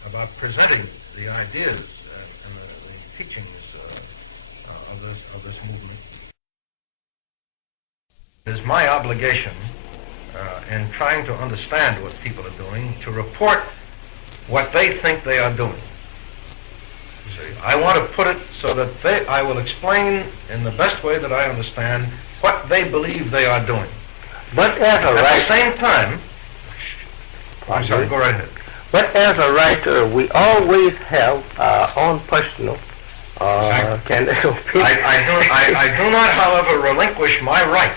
about presenting the ideas and the teachings of this movement, it is my obligation in trying to understand what people are doing to report what they think they are doing. You see, I want to put it so that I will explain in the best way that I understand what they believe they are doing. But as a At the writer, same time, I'm sorry, go right ahead. but as a writer, we always have our own personal kind of opinion. I do not, however, relinquish my right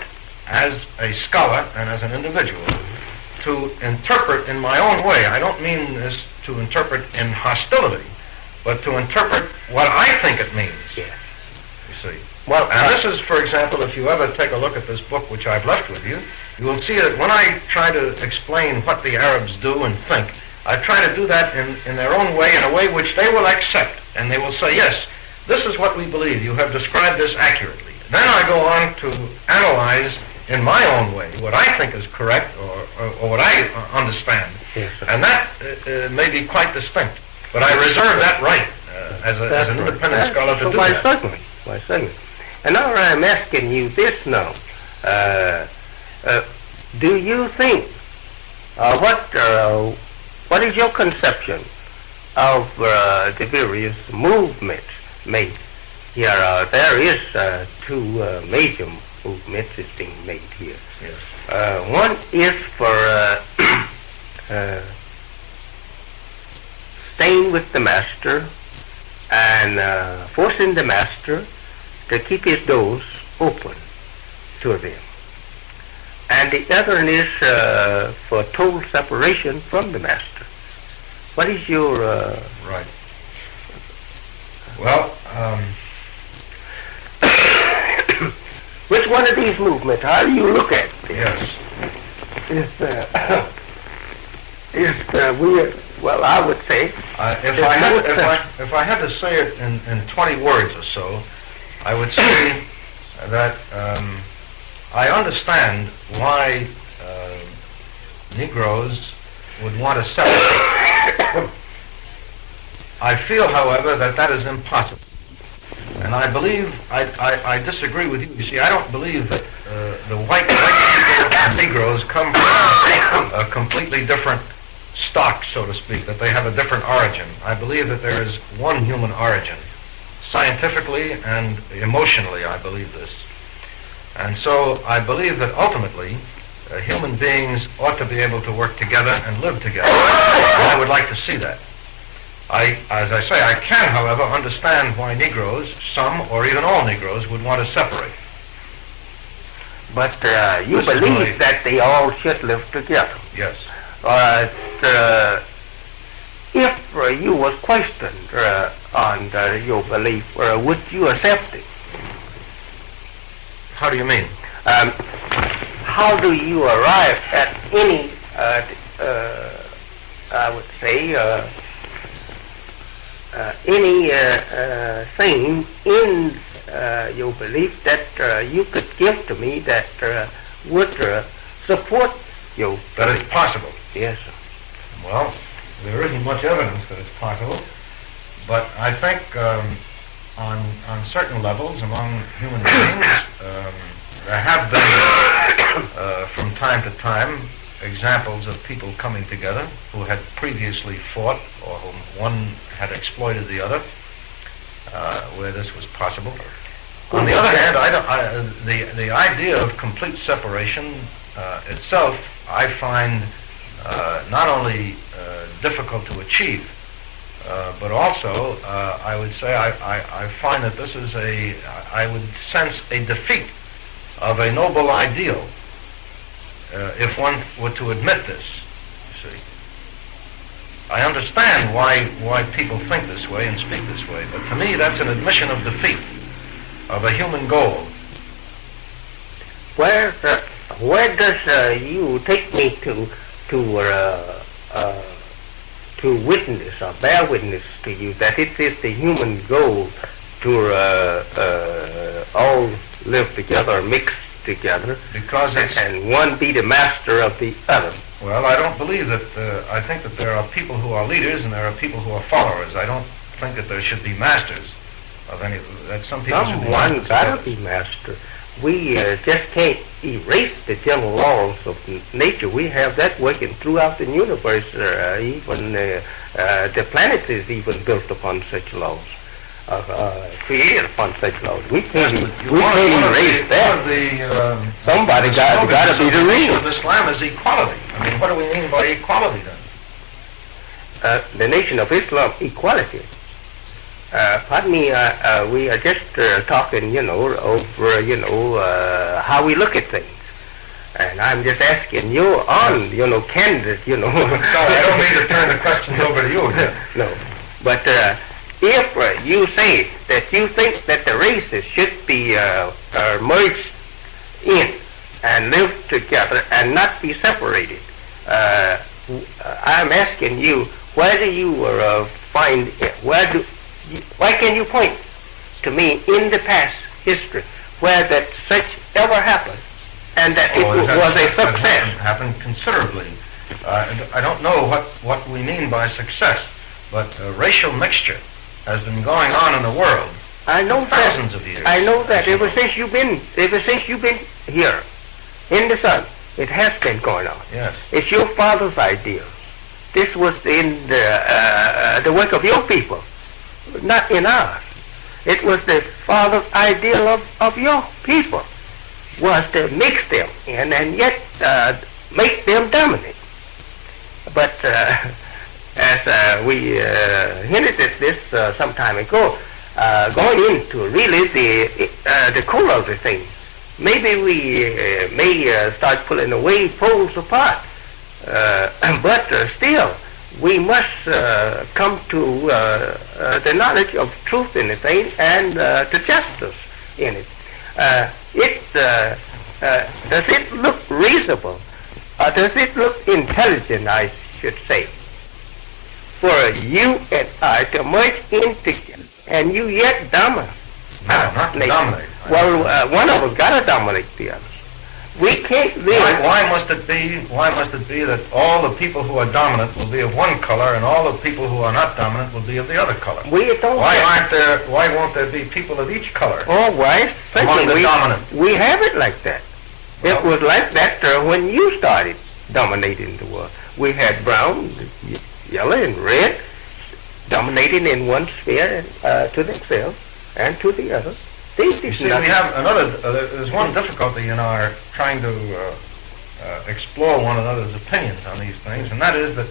as a scholar and as an individual to interpret in my own way. I don't mean this to interpret in hostility, but to interpret what I think it means. Yeah. You see. Well, And this is, for example, if you ever take a look at this book which I've left with you, you will see that when I try to explain what the Arabs do and think, I try to do that in their own way, in a way which they will accept. And they will say, yes, this is what we believe. You have described this accurately. Then I go on to analyze in my own way what I think is correct or what I understand. Yes, sir. And that may be quite distinct. But I reserve that right as an independent scholar to do that. Why certainly. And now I'm asking you this now. Do you think, what is your conception of the various movements made here? There is two major movements is being made here. Yes. One is for staying with the master and forcing the master to keep his doors open to them. And the other one is for total separation from the master. What is your... Right. Well, which one of these movements, how do you look at it? yes. Well, I would say... If I had to say it in 20 words or so, I would say that I understand why Negroes would want to separate. I feel, however, that that is impossible. And I believe, I disagree with you. You see, I don't believe that the white people and Negroes come from a completely different stock, so to speak, that they have a different origin. I believe that there is one human origin. Scientifically and emotionally, I believe this. And so I believe that ultimately human beings ought to be able to work together and live together. And I would like to see that. As I say, I can, however, understand why Negroes, some or even all Negroes, would want to separate. But you believe that they all should live together. Yes. If you was questioned on your belief, would you accept it? How do you mean? How do you arrive at any, I would say, any thing in your belief that you could give to me that would support you? That it's possible. Yes, sir. Well, there isn't much evidence that it's possible, but I think on certain levels among human beings, there have been from time to time examples of people coming together who had previously fought or whom one had exploited the other, where this was possible. On the other hand, the idea of complete separation itself, I find not only difficult to achieve, but also I would say I find that this is I would sense a defeat of a noble ideal if one were to admit this, you see. I understand why people think this way and speak this way, but to me that's an admission of defeat of a human goal. Where does you take me to witness or bear witness to you that it is the human goal to all live together, mix together, Because it's, and one be the master of the other? well, I don't believe that, I think that there are people who are leaders and there are people who are followers. I don't think that there should be masters of any, that some people should be Someone masters. gotta be master. We just can't erase the general laws of nature. We have that working throughout the universe. Even the planet is even built upon such laws, created upon such laws. We can't erase that. Somebody gotta be the real. real. Of Islam is equality. I mean, what do we mean by equality then? The nation of Islam, equality. Pardon me, we are just talking, over, how we look at things. And I'm just asking you on, candid, Sorry, I don't mean to turn the questions over to you again. No. But if you say that you think that the races should be merged in and live together and not be separated, I'm asking you, where do you find, why can you point to me in the past history where that such ever happened and that it was a success? Happened considerably. I don't know what we mean by success, but racial mixture has been going on in the world I know for thousands of years. I know that ever since you've been here in the sun, it has been going on. Yes. It's your father's idea. This was in the work of your people, not in ours. It was the father's ideal of your people, was to mix them in and yet make them dominate. But as we hinted at this some time ago, going into really the core of the thing, maybe we may start pulling away poles apart, but still we must come to the knowledge of truth in the thing and to justice in it. Does it look reasonable? Does it look intelligent, I should say, for you and I to merge in together and you yet dominate? No, not to dominate. Well, one of us got to dominate the others. We can't live. Why must it be that all the people who are dominant will be of one color and all the people who are not dominant will be of the other color? We don't. Why won't there be people of each color? Oh, why? Among the dominant. We have it like that. Well, it was like that when you started dominating the world. We had brown, yellow, and red dominating in one sphere to themselves and to the others. State You is see, not... we have another, there's one difficulty in our trying to explore one another's opinions on these things, and that is that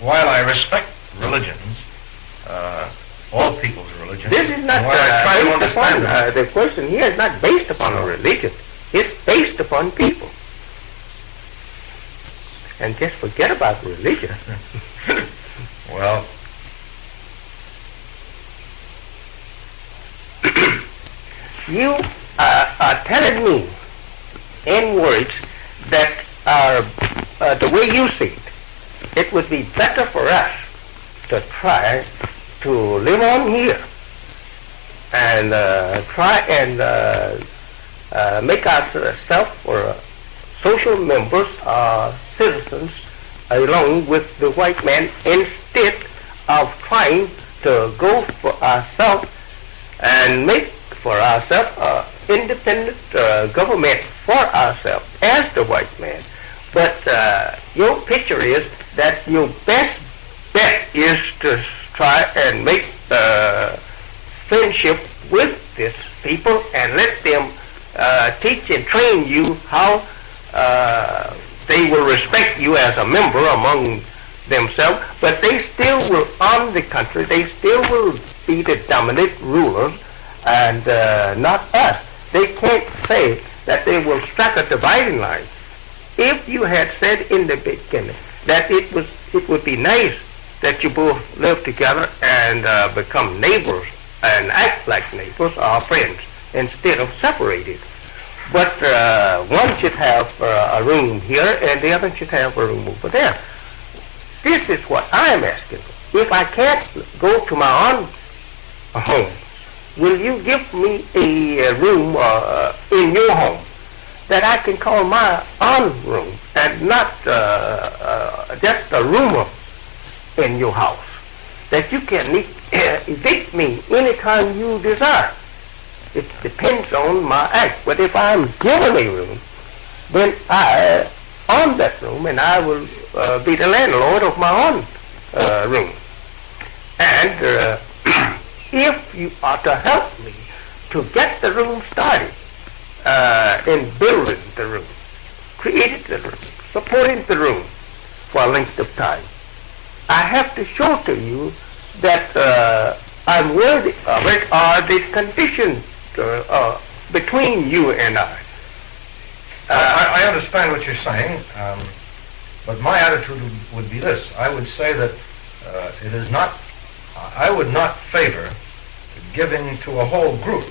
while I respect religions, all people's religions, This is not and while I try to based understand upon, them, the question here is not based upon a religion. It's based upon people. And just forget about religion. well, You are telling me in words that are the way you see it. It would be better for us to try to live on here and try and make ourselves or social members, citizens, along with the white man, instead of trying to go for ourselves and make for ourselves independent government for ourselves as the white man. But your picture is that your best bet is to try and make friendship with these people and let them teach and train you how they will respect you as a member among themselves, but they still will own the country. They still will be the dominant rulers and not us. They can't say that they will strike a dividing line. If you had said in the beginning that it would be nice that you both live together and become neighbors and act like neighbors or friends instead of separated. But one should have a room here and the other should have a room over there. This is what I am asking. If I can't go to my own home, will you give me a room in your home that I can call my own room and not just a room in your house, that you can evict me anytime you desire? It depends on my act. But if I'm given a room, then I own that room and I will be the landlord of my own room. And if you are to help me to get the room started, in building the room, creating the room, supporting the room for a length of time, I have to show to you that I'm worthy of it, or the conditions between you and I. I understand what you're saying, but my attitude would be this. I would say that it is not, I would not favor giving to a whole group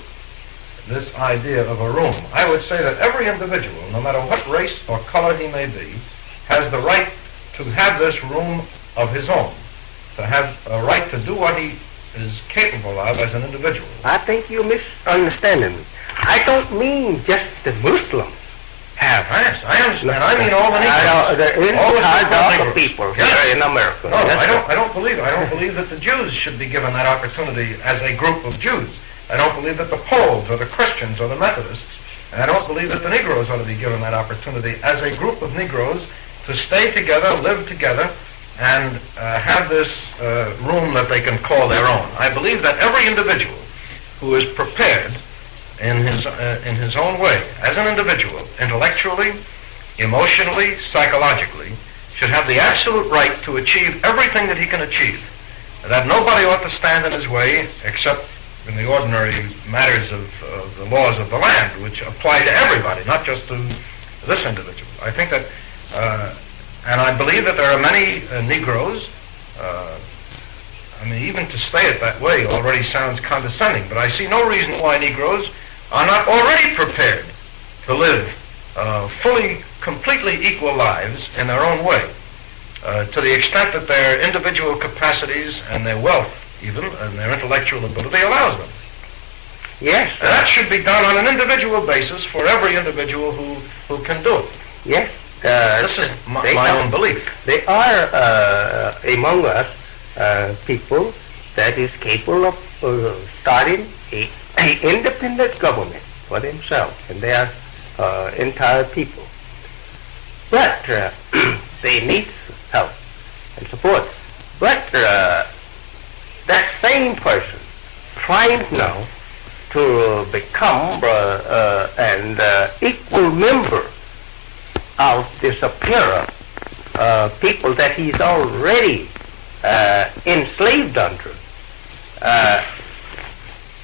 this idea of a room. I would say that every individual, no matter what race or color he may be, has the right to have this room of his own, to have a right to do what he is capable of as an individual. I think you're misunderstanding me. I don't mean just the Muslims have. Yes, I understand. I mean all the Negroes. The entire people here in America. No, I don't believe it. I don't believe that the Jews should be given that opportunity as a group of Jews. I don't believe that the Poles or the Christians or the Methodists, and I don't believe that the Negroes ought to be given that opportunity as a group of Negroes to stay together, live together, and have this room that they can call their own. I believe that every individual who is prepared in his own way, as an individual, intellectually, emotionally, psychologically, should have the absolute right to achieve everything that he can achieve. That nobody ought to stand in his way except in the ordinary matters of the laws of the land, which apply to everybody, not just to this individual. I think that, and I believe that there are many Negroes, I mean, even to say it that way already sounds condescending, but I see no reason why Negroes are not already prepared to live fully, completely equal lives in their own way, to the extent that their individual capacities and their wealth, even, and their intellectual ability allows them. Yes. And that should be done on an individual basis for every individual who can do it. Yes. This is my own belief. They are among us people that is capable of starting an independent government for themselves and their entire people. But they need help and support. But that same person trying now to become an equal member of the superior people that he's already enslaved under.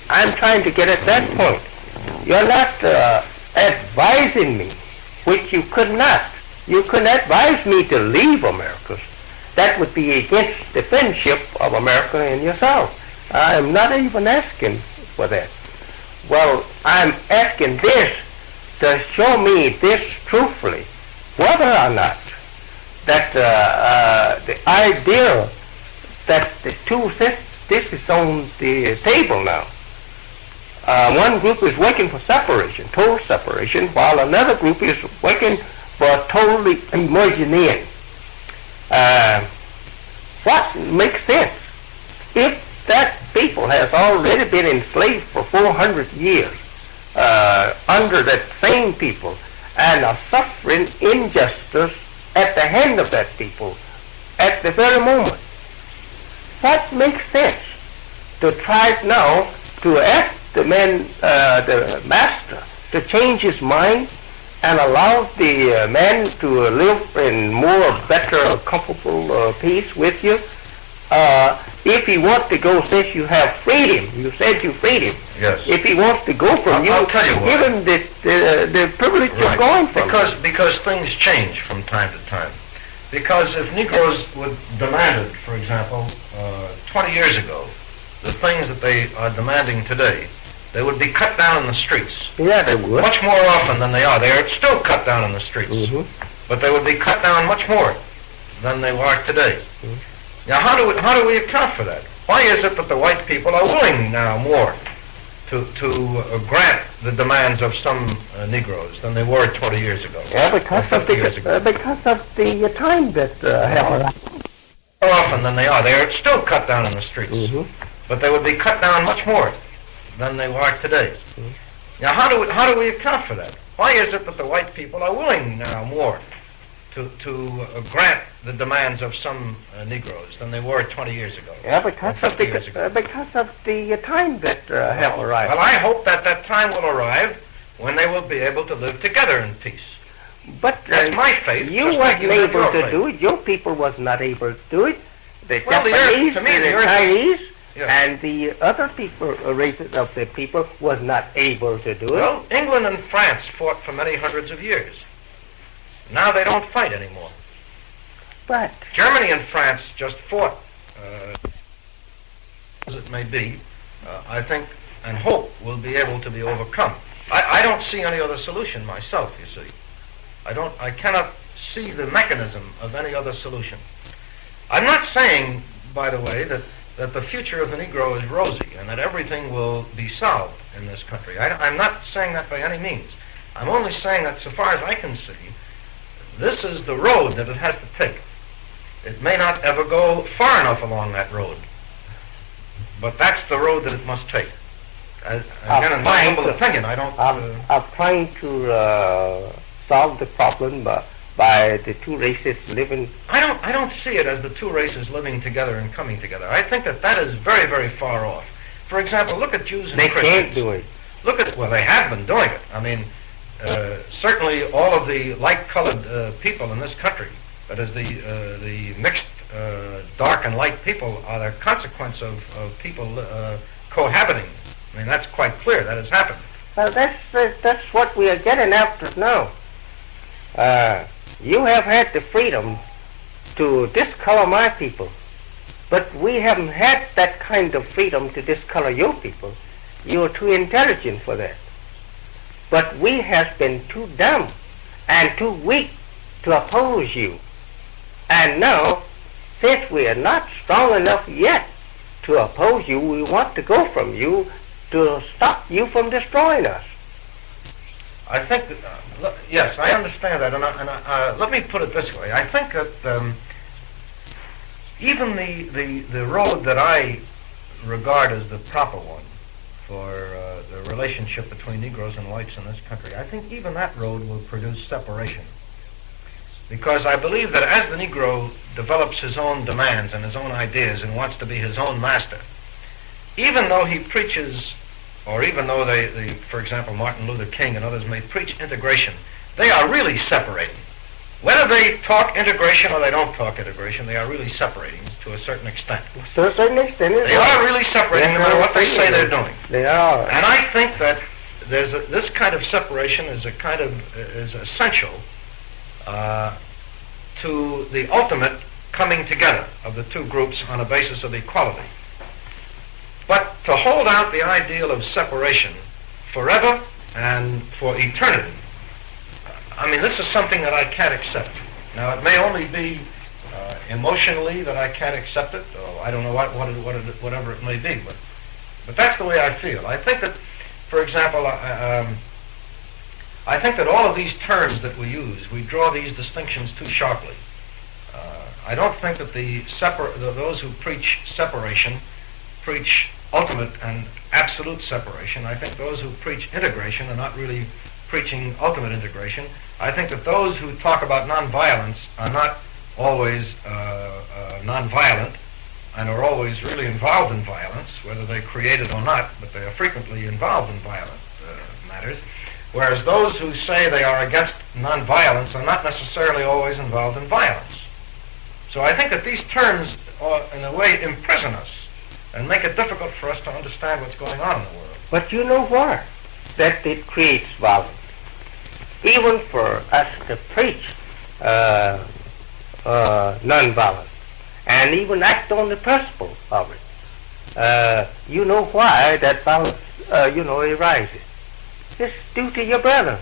I'm trying to get at that point. You're not advising me, which you could not. You couldn't advise me to leave America. That would be against the friendship of America and yourself. I'm not even asking for that. Well, I'm asking this to show me this truthfully, whether or not that the idea that this is on the table now. One group is working for separation, total separation, while another group is working for totally emerging in. What makes sense? If that people has already been enslaved for 400 years under that same people and are suffering injustice at the hand of that people at the very moment, what makes sense to try now to ask the man, the master, to change his mind and allow the man to live in more, better, comfortable peace with you? If he wants to go, since you have freedom, you said you freed him. Yes. If he wants to go from I'll tell you give why. him the privilege of going from because things change from time to time. Because if Negroes would demanded, for example, 20 years ago, the things that they are demanding today, they would be cut down in the streets. Yeah, they would. Much more often than they are. They are still cut down in the streets. Mm-hmm. But they would be cut down much more than they are today. Mm-hmm. Now, how do we account for that? Why is it that the white people are willing now more to grant the demands of some Negroes than they were 20 years ago? Yeah, because or of 50 years ago? because of the time that happened. More often than they are. They are still cut down in the streets. Mm-hmm. But they would be cut down much more than they are today. Mm-hmm. Now, how do we account for that? Why is it that the white people are willing now more to grant the demands of some Negroes than they were 20 years ago? Yeah, because or of 50 years ago? because of the time that have arrived. Well, I hope that time will arrive when they will be able to live together in peace. But That's my faith. you just like wasn't you have able your to faith. do it. Your people was not able to do it. The Well, the earth- Japanese, to me, the the earth- Chinese, Yes. and the other people, races of the people, was not able to do it. Well, England and France fought for many hundreds of years. Now they don't fight anymore. But Germany and France just fought, as it may be, I think, and hope will be able to be overcome. I don't see any other solution myself, you see. I cannot see the mechanism of any other solution. I'm not saying, by the way, that the future of the Negro is rosy and that everything will be solved in this country. I'm not saying that by any means. I'm only saying that so far as I can see, this is the road that it has to take. It may not ever go far enough along that road, but that's the road that it must take. Again, in my humble opinion, I don't... I'm trying to solve the problem by the two races living. I don't see it as the two races living together and coming together. I think that is very, very far off. For example, look at Jews and They Christians. can't do it. Well, they have been doing it. I mean, certainly all of the light-colored people in this country, that is the mixed dark and light people, are the consequence of people cohabiting. I mean, that's quite clear. That has happened. Well, that's what we are getting after now. You have had the freedom to discolor my people, but we haven't had that kind of freedom to discolor your people. You are too intelligent for that. But we have been too dumb and too weak to oppose you. And now, since we are not strong enough yet to oppose you, we want to go from you to stop you from destroying us. I think that, yes, I understand that, and let me put it this way. I think that even the road that I regard as the proper one for the relationship between Negroes and whites in this country, I think even that road will produce separation. Because I believe that as the Negro develops his own demands and his own ideas and wants to be his own master, even though he preaches or even though they, for example, Martin Luther King and others may preach integration, they are really separating. Whether they talk integration or they don't talk integration, they are really separating to a certain extent. To a certain extent, They are really separating no matter what they say they're doing. They are. And I think that this kind of separation is is essential to the ultimate coming together of the two groups on a basis of equality. But to hold out the ideal of separation forever and for eternity, I mean, this is something that I can't accept. Now, it may only be emotionally that I can't accept it, or I don't know whatever it may be, but that's the way I feel. I think that, for example, I think that all of these terms that we use, we draw these distinctions too sharply. I don't think that those who preach separation preach ultimate and absolute separation. I think those who preach integration are not really preaching ultimate integration. I think that those who talk about nonviolence are not always nonviolent and are always really involved in violence, whether they create it or not, but they are frequently involved in violent matters. Whereas those who say they are against nonviolence are not necessarily always involved in violence. So I think that these terms, in a way, imprison us and make it difficult for us to understand what's going on in the world. But you know what? That it creates violence. Even for us to preach nonviolence and even act on the principle of it, you know why that violence, arises. It's due to your brothers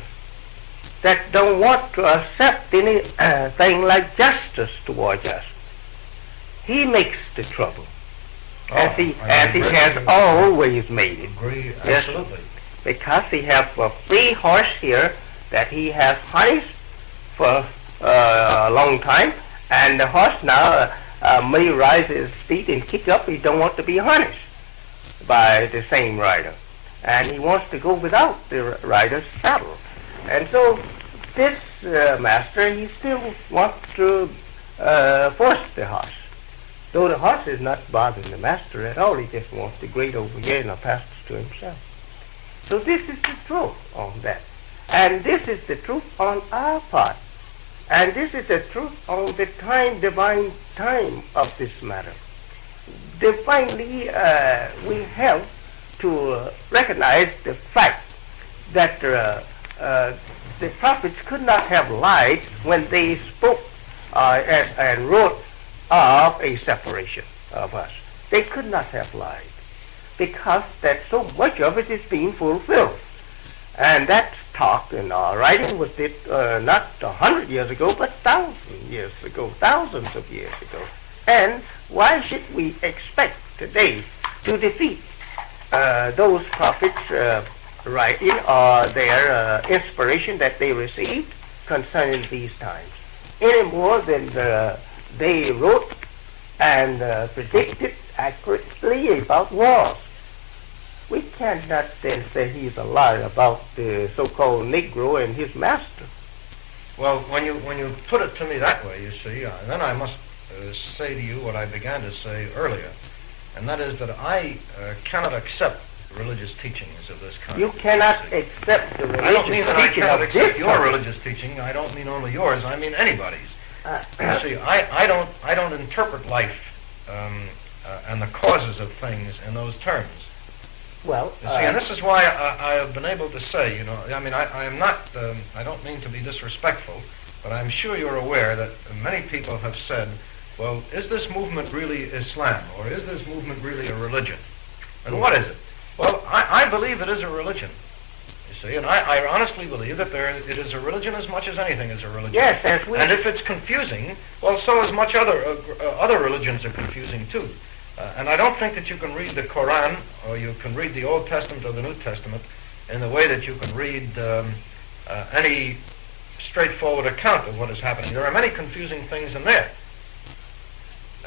that don't want to accept anything like justice towards us. He makes the trouble, as he has always made it. Agree, yes, absolutely. Because he has a free horse here that he has harnessed for a long time, and the horse now may rise his feet and kick up. He don't want to be harnessed by the same rider, and he wants to go without the rider's saddle. And so this master, he still wants to force the horse, though the horse is not bothering the master at all. He just wants to grade over here and a pasture to himself. So this is the truth on that. And this is the truth on our part. And this is the truth on the divine time of this matter. Divinely, we have to recognize the fact that the prophets could not have lied when they spoke and wrote of a separation of us. They could not have lied, because that so much of it is being fulfilled. And that talk and writing was did not 100 years ago, but thousands of years ago. And why should we expect today to defeat those prophets writing or their inspiration that they received concerning these times, any more than they wrote and predicted accurately about wars? We cannot then say he's a liar about the so-called Negro and his master. Well, when you put it to me that way, you see, then I must say to you what I began to say earlier, and that is that I cannot accept religious teachings of this kind. You cannot accept the religious teaching. I don't mean that I cannot accept your kind. religious teaching. I don't mean only yours. I mean anybody's. You see, I don't interpret life and the causes of things in those terms. Well, you see, and this is why I have been able to say, I mean, I am not, I don't mean to be disrespectful, but I'm sure you're aware that many people have said, well, is this movement really Islam, or is this movement really a religion? And what is it? Well, I believe it is a religion, you see, and I honestly believe that it is a religion as much as anything is a religion. yes, and if it's confusing, well, so is much other religions are confusing too. And I don't think that you can read the Quran, or you can read the Old Testament or the New Testament in the way that you can read any straightforward account of what is happening. There are many confusing things in there.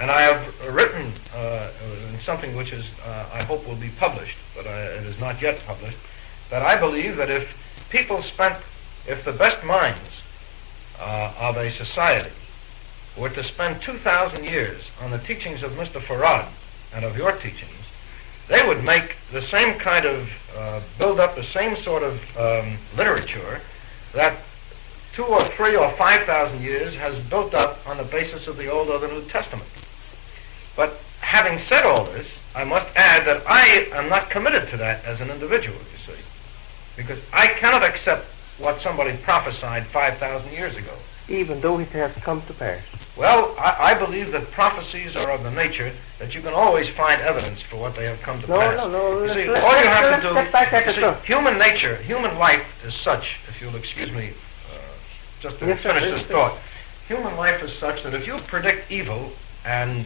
And I have written in something which is, I hope will be published, but it is not yet published, that I believe that if the best minds of a society were to spend 2,000 years on the teachings of Mr. Farad and of your teachings, they would make the same kind of, build up the same sort of literature that 2 or 3 or 5,000 years has built up on the basis of the Old or the New Testament. But having said all this, I must add that I am not committed to that as an individual, you see, because I cannot accept what somebody prophesied 5,000 years ago. Even though it has come to pass. Well, I believe that prophecies are of the nature that you can always find evidence for what they have come to pass. No. You see, Let's- all you let's- have to do, let's back that you see, up. human nature, human life is such, if you'll excuse me, just to Yes, sir, finish yes, this sir. thought, human life is such that if you predict evil and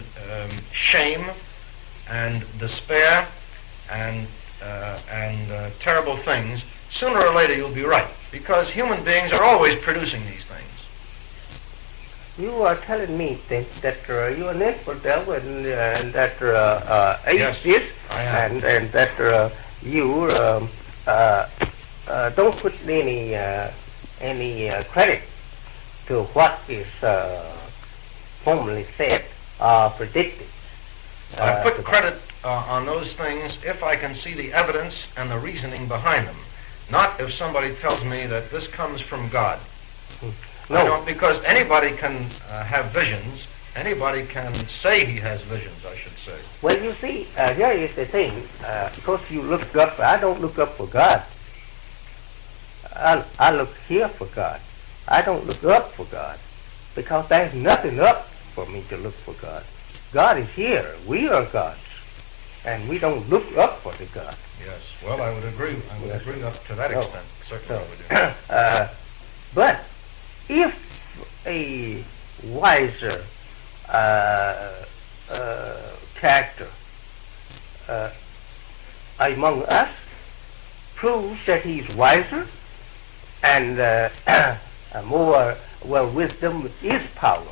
shame and despair and terrible things, sooner or later you'll be right, because human beings are always producing these things. You are telling me that you are an infidel and that Yes, atheist, I am. and that you don't put any credit to what is formerly said or predicted. I put to- credit on those things if I can see the evidence and the reasoning behind them, not if somebody tells me that this comes from God. I No, don't, because anybody can have visions. Anybody can say he has visions, I should say. well, you see, here is the thing. Because you look up, I don't look up for God. I look here for God. I don't look up for God because there's nothing up for me to look for God. God is here. We are gods, and we don't look up for the God. Yes, well, I would agree. I would Yes. agree up to that No. extent. Certainly So, I would. but if a wiser character among us proves that he's wiser and more, well, wisdom is power,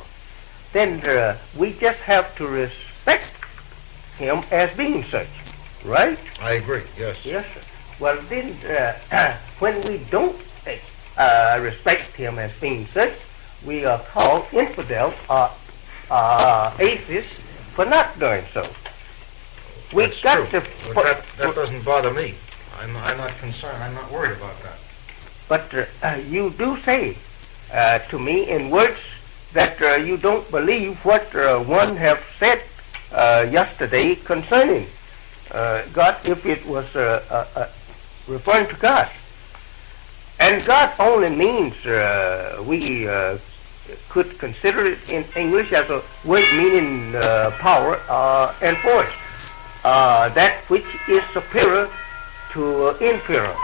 then we just have to respect him as being such, right? I agree, yes. Yes, sir. Well, then, when we don't respect him as being such, we are called infidels or atheists for not doing so. We That's got true. to But put, that doesn't bother me. I'm not concerned. I'm not worried about that. but you do say to me in words that you don't believe what one have said yesterday concerning God, if it was referring to God. And God only means, we could consider it in English as a word meaning power and force. That which is superior to inferior,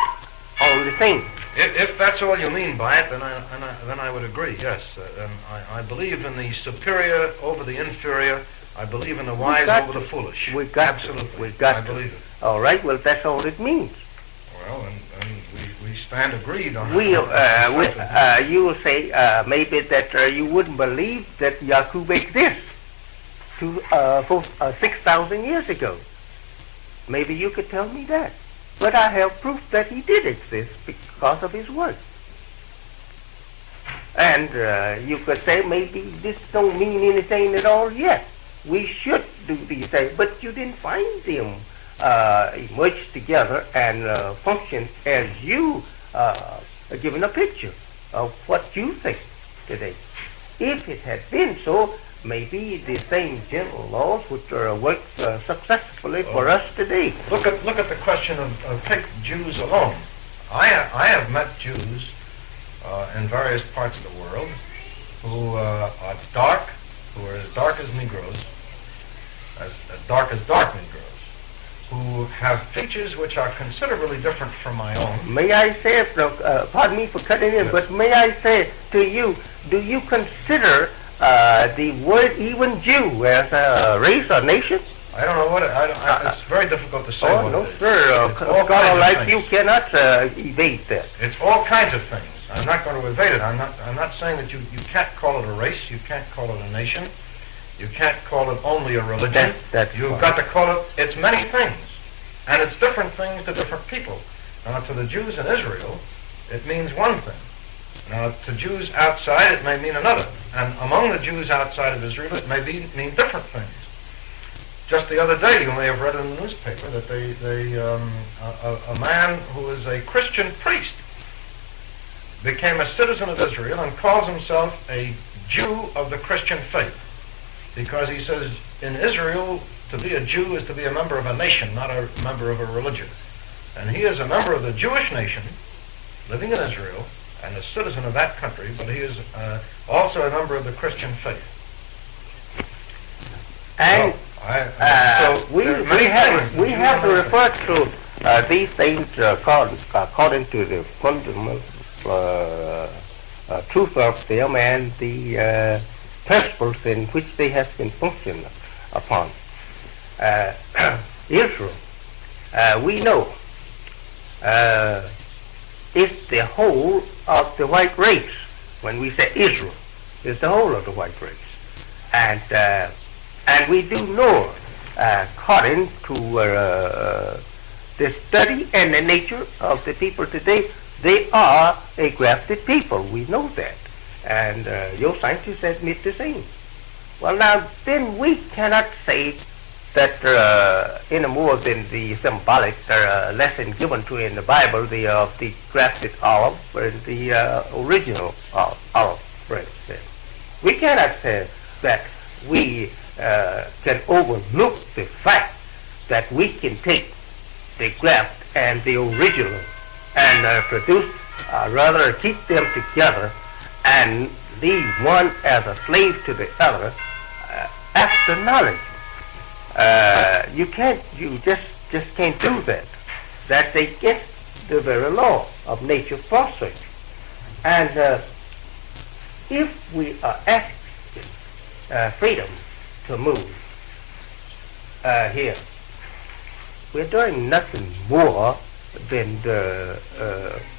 all the same. If that's all you mean by it, then I would agree. Yes, and I believe in the superior over the inferior. I believe in the wise over the foolish. We got Absolutely. to. We got I to. believe it. All right. Well, that's all it means. Well, and we stand agreed on We, that. you will say maybe that you wouldn't believe that Yaqub exists for 6,000 years ago. Maybe you could tell me that. But I have proof that he did exist because of his work. And you could say maybe this don't mean anything at all yet. We should do these things, but you didn't find them merged together and function as you are given a picture of what you think today. If it had been so, maybe the same general laws would work successfully for us today. Look at the question of take Jews alone. I have met Jews in various parts of the world who are dark, who are as dark as Negroes, as dark Negroes, who have features which are considerably different from my own. May I say, pardon me for cutting in, but may I say to you, do you consider the word even Jew as a race or nation? I don't know what it's very difficult to say Oh, what no, it is. sir. A It's all kinds scholar of like things. you cannot evade that. It's all kinds of things. I'm not going to evade it. I'm not saying that you can't call it a race. You can't call it a nation. You can't call it only a religion. That's You've fine. got to call it. It's many things, and it's different things to different people. Now, to the Jews in Israel, it means one thing. Now, to Jews outside, it may mean another. And among the Jews outside of Israel, it may mean different things. Just the other day, you may have read in the newspaper that a man who is a Christian priest became a citizen of Israel and calls himself a Jew of the Christian faith, because he says in Israel to be a Jew is to be a member of a nation, not a member of a religion. And he is a member of the Jewish nation, living in Israel, and a citizen of that country, but he is also a member of the Christian faith. And we have to refer to these things according to the fundamental truth of them and the principles in which they have been functioned upon. Israel, we know, is the whole of the white race. When we say Israel, it's the whole of the white race. And we do know, according to the study and the nature of the people today, they are a grafted people. We know that. And your scientists admit the same. Well, now, then we cannot say that any more than the symbolic lesson given to in the Bible, of the grafted olive and the original olive branch. We cannot say that we can overlook the fact that we can take the graft and the original and produce, rather keep them together and leave one as a slave to the other after knowledge. You just can't do that. That's against the very law of nature foresight. And if we are asking freedom to move here, we're doing nothing more than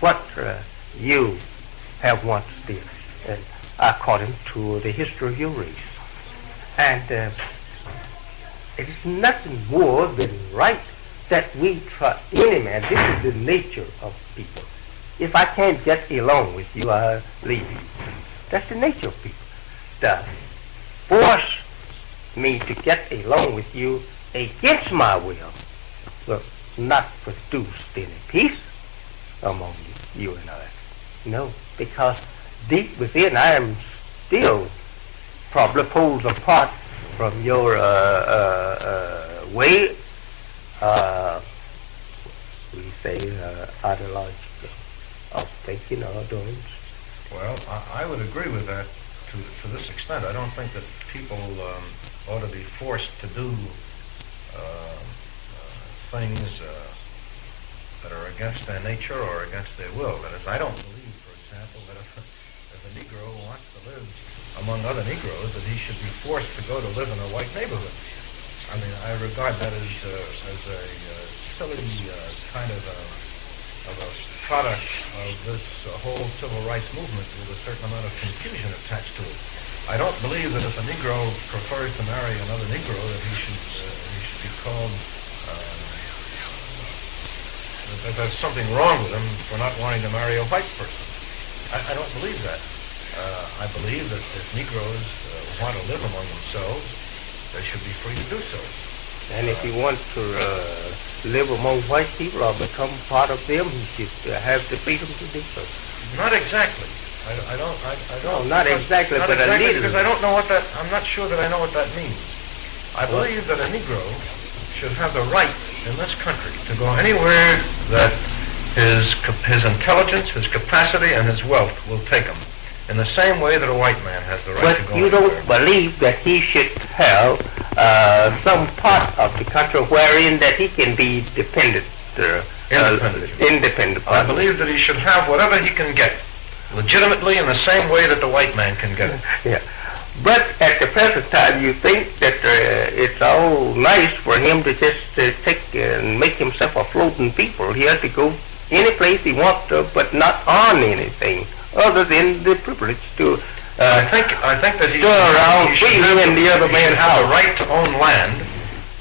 what you have once did, and according to the history of your race. And it is nothing more than right that we try, any man, this is the nature of people. If I can't get along with you, I'll leave you. That's the nature of people. To force me to get along with you against my will will not produce any peace among you and I. No, because deep within I am still probably poles apart from your way, we say, ideological of thinking or doing. Well, I would agree with that to this extent. I don't think that people ought to be forced to do things that are against their nature or against their will. That is, I don't believe, for example, that if a Negro wants to live among other Negroes, that he should be forced to go to live in a white neighborhood. I mean, I regard that as a silly kind of a product of this whole civil rights movement with a certain amount of confusion attached to it. I don't believe that if a Negro prefers to marry another Negro, that he should be called, that there's something wrong with him for not wanting to marry a white person. I don't believe that. I believe that if Negroes want to live among themselves, they should be free to do so. And if he wants to live among white people or become part of them, he should have the freedom to do so. Not exactly. I don't. No, not exactly, not but exactly, a little. because I don't know what that. I'm not sure that I know what that means. I believe that a Negro should have the right in this country to go anywhere that his intelligence, his capacity, and his wealth will take him, in the same way that a white man has the right to go anywhere. But you don't believe that he should have some part of the country wherein that he can be dependent, independent. I believe that he should have whatever he can get, legitimately in the same way that the white man can get it. Yeah. But at the present time, you think that it's all nice for him to just take and make himself a floating people. He has to go any place he wants to, but not on anything other than the privilege to I think that he should have in the other man's house the right to own land,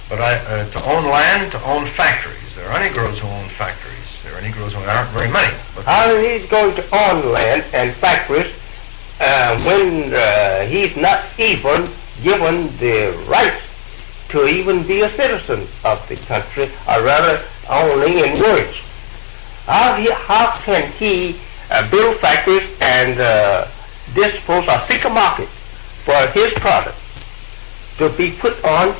but to own land, to own factories. There are Negroes who own factories. There are Negroes who aren't very many. But how he's going to own land and factories when he's not even given the right to even be a citizen of the country, or rather only in words. How can he build factories and dispose or seek a market for his product to be put on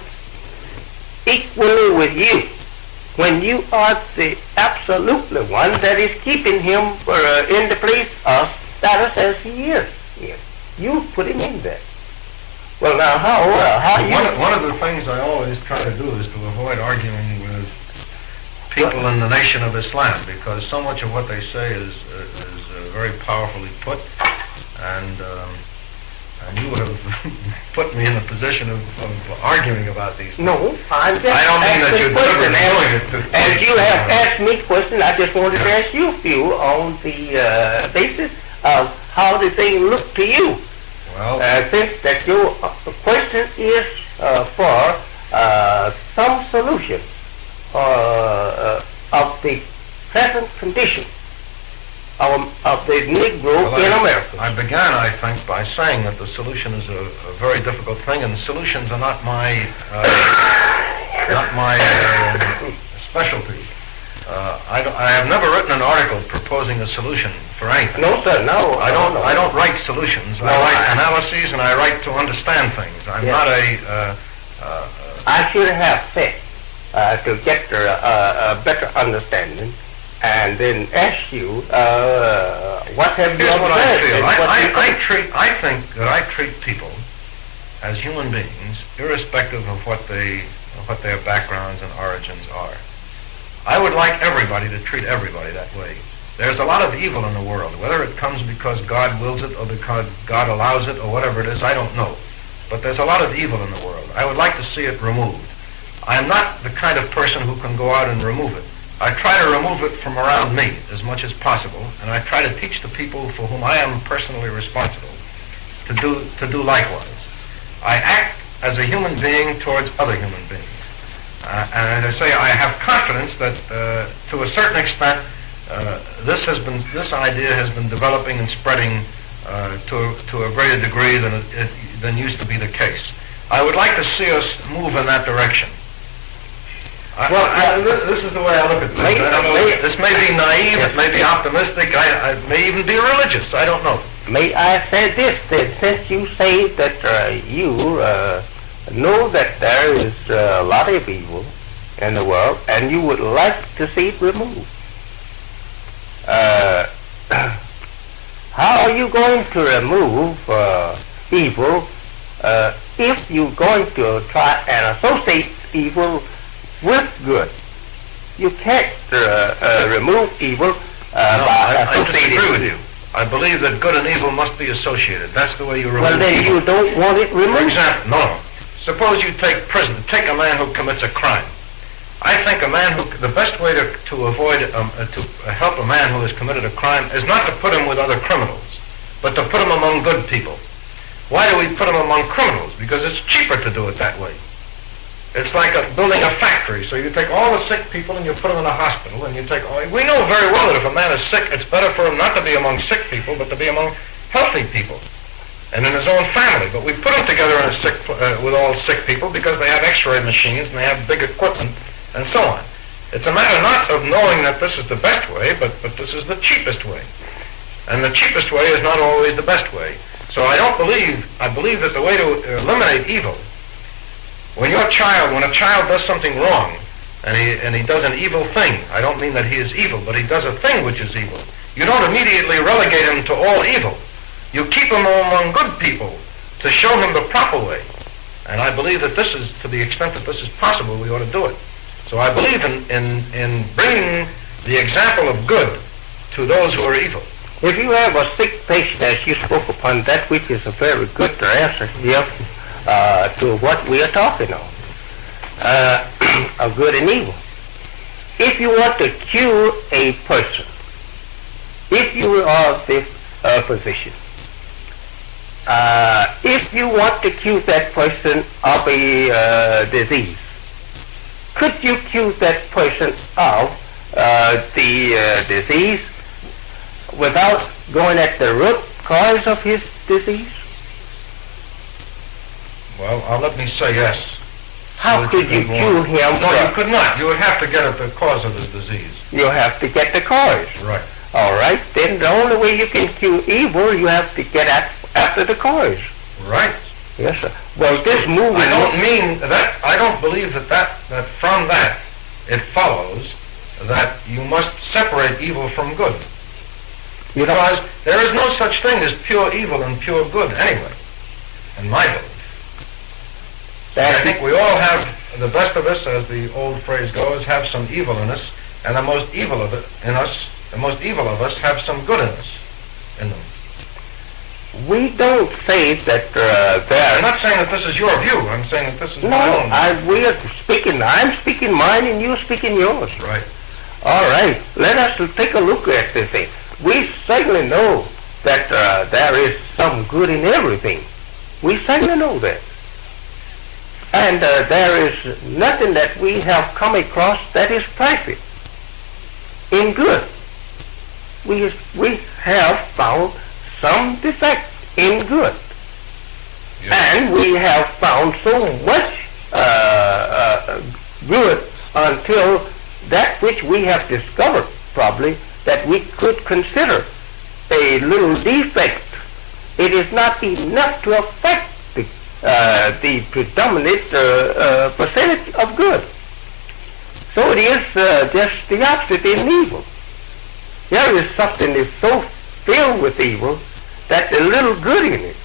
equally with you when you are the absolutely one that is keeping him in the place of status as he is? Yes. You put him in there. Well, now, One of the things I always try to do is to avoid arguing with people in the Nation of Islam, because so much of what they say is very powerfully put, and you would have put me in a position of arguing about these things. No, I'm just I don't mean that you're asking doing it questions. As you have asked me questions, I just wanted to ask you a few on the basis of how the thing looked to you. Well, Since that your question is for some solution of the present condition of the Negro in America. I began, I think, by saying that the solution is a very difficult thing, and solutions are not my specialty. I have never written an article proposing a solution for anything. No, sir, no. I don't write solutions. No, I write analyses, and I write to understand things. I'm not a... I should have said to get a better understanding, and then ask you what have you Here's what I observed. feel. I think that I treat people as human beings, irrespective of what their backgrounds and origins are. I would like everybody to treat everybody that way. There's a lot of evil in the world. Whether it comes because God wills it or because God allows it or whatever it is, I don't know. But there's a lot of evil in the world. I would like to see it removed. I am not the kind of person who can go out and remove it. I try to remove it from around me as much as possible, and I try to teach the people for whom I am personally responsible to do likewise. I act as a human being towards other human beings. And as I say, I have confidence that to a certain extent this idea has been developing and spreading to a greater degree than used to be the case. I would like to see us move in that direction. This is the way I look at this. I don't know. This may be naive, it may be optimistic, it may even be religious. I don't know. May I say this, that since you say that you know that there is a lot of evil in the world, and you would like to see it removed, how are you going to remove evil if you're going to try and associate evil with good? You can't remove evil by I associating disagree with evil. you. I believe that good and evil must be associated. That's the way you remove Well, then evil. you don't want it For removed. example, no. Suppose you take a man who commits a crime. I think the best way to avoid, to help a man who has committed a crime is not to put him with other criminals, but to put him among good people. Why do we put him among criminals? Because it's cheaper to do it that way. It's like building a factory. So you take all the sick people and you put them in a hospital, and we know very well that if a man is sick, it's better for him not to be among sick people, but to be among healthy people and in his own family. But we put him together with all sick people because they have x-ray machines and they have big equipment and so on. It's a matter not of knowing that this is the best way, but this is the cheapest way. And the cheapest way is not always the best way. So I believe that the way to eliminate evil, when a child does something wrong, and he does an evil thing, I don't mean that he is evil, but he does a thing which is evil, you don't immediately relegate him to all evil. You keep him among good people to show him the proper way. And I believe that this is, to the extent that this is possible, we ought to do it. So I believe in bringing the example of good to those who are evil. If you have a sick patient, as you spoke upon, that which is a very good answer here to what we are talking on, of good and evil. If you want to cure a person, if you are the physician, if you want to cure that person of a disease, could you cure that person of the disease without going at the root cause of his disease? Well, let me say yes. How could you cure him? No, you could not. You would have to get at the cause of his disease. You have to get the cause. Right. All right. Then the only way you can cure evil, you have to get after the cause. Right. Yes, sir. Well, this movie... I don't mean that, I don't believe that from that it follows that you must separate evil from good. Because there is no such thing as pure evil and pure good anyway, in my belief. I think we all have, the best of us, as the old phrase goes, have some evil in us, and the most evil of us have some good in them. We don't say that there... I'm not saying that this is your view. I'm saying that this is my own. I'm speaking mine and you're speaking yours. Right. All right. Let us take a look at this thing. We certainly know that there is some good in everything. We certainly know that. And there is nothing that we have come across that is perfect in good. We have found some defect in good. Yes. And we have found so much good until that which we have discovered probably that we could consider a little defect. It is not enough to affect the predominant percentage of good. So it is just the opposite in evil. There is something that's so filled with evil that the little good in it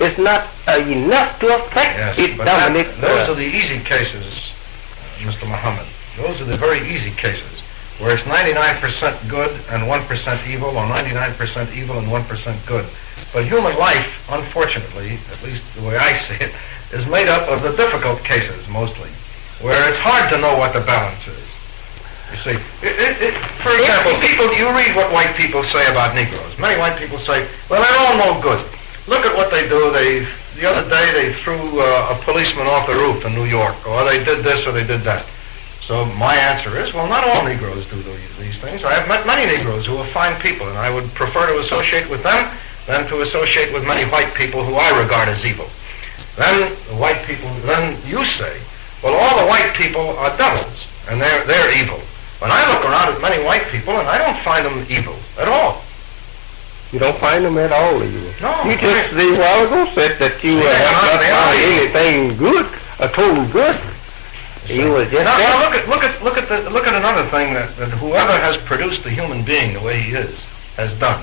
is not enough to affect its dominant. Those are the easy cases, Mr. Muhammad. Those are the very easy cases, where it's 99% good and 1% evil, or 99% evil and 1% good. But human life, unfortunately, at least the way I see it, is made up of the difficult cases mostly, where it's hard to know what the balance is. You see, for example, you read what white people say about Negroes. Many white people say, well, they're all no good. Look at what they do. The other day they threw a policeman off the roof in New York, or they did this or they did that. So my answer is, well, not all Negroes do these things. I have met many Negroes who are fine people, and I would prefer to associate with them than to associate with many white people who I regard as evil. Then you say, well, all the white people are devils, and they're evil. When I look around at many white people, and I don't find them evil at all. You don't find them at all evil? No. You just a while ago said that you have not found anything good, a total good. You were just now look at another thing that whoever has produced the human being the way he is has done,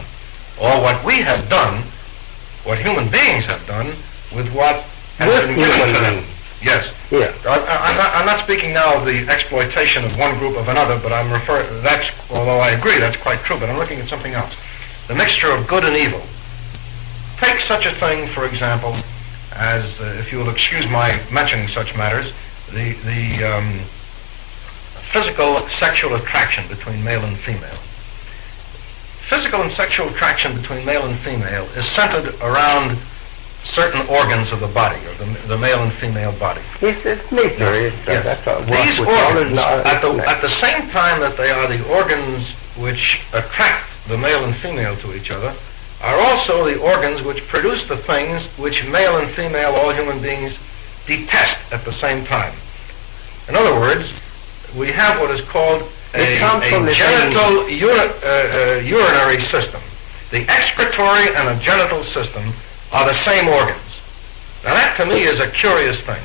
or what we have done, what human beings have done with what has been given to them. Yes. Yeah. I'm not speaking now of the exploitation of one group of another, but I'm referring. Although I agree that's quite true, but I'm looking at something else. The mixture of good and evil. Take such a thing, for example, as if you will excuse my mentioning such matters, the physical sexual attraction between male and female. Physical and sexual attraction between male and female is centered around certain organs of the body, or the male and female body. Yes, it's nature. Yes. These organs, at the same time that they are the organs which attract the male and female to each other, are also the organs which produce the things which male and female, all human beings, detest at the same time. In other words, we have what is called a genital urinary system. The excretory and the genital system are the same organs. Now that to me is a curious thing.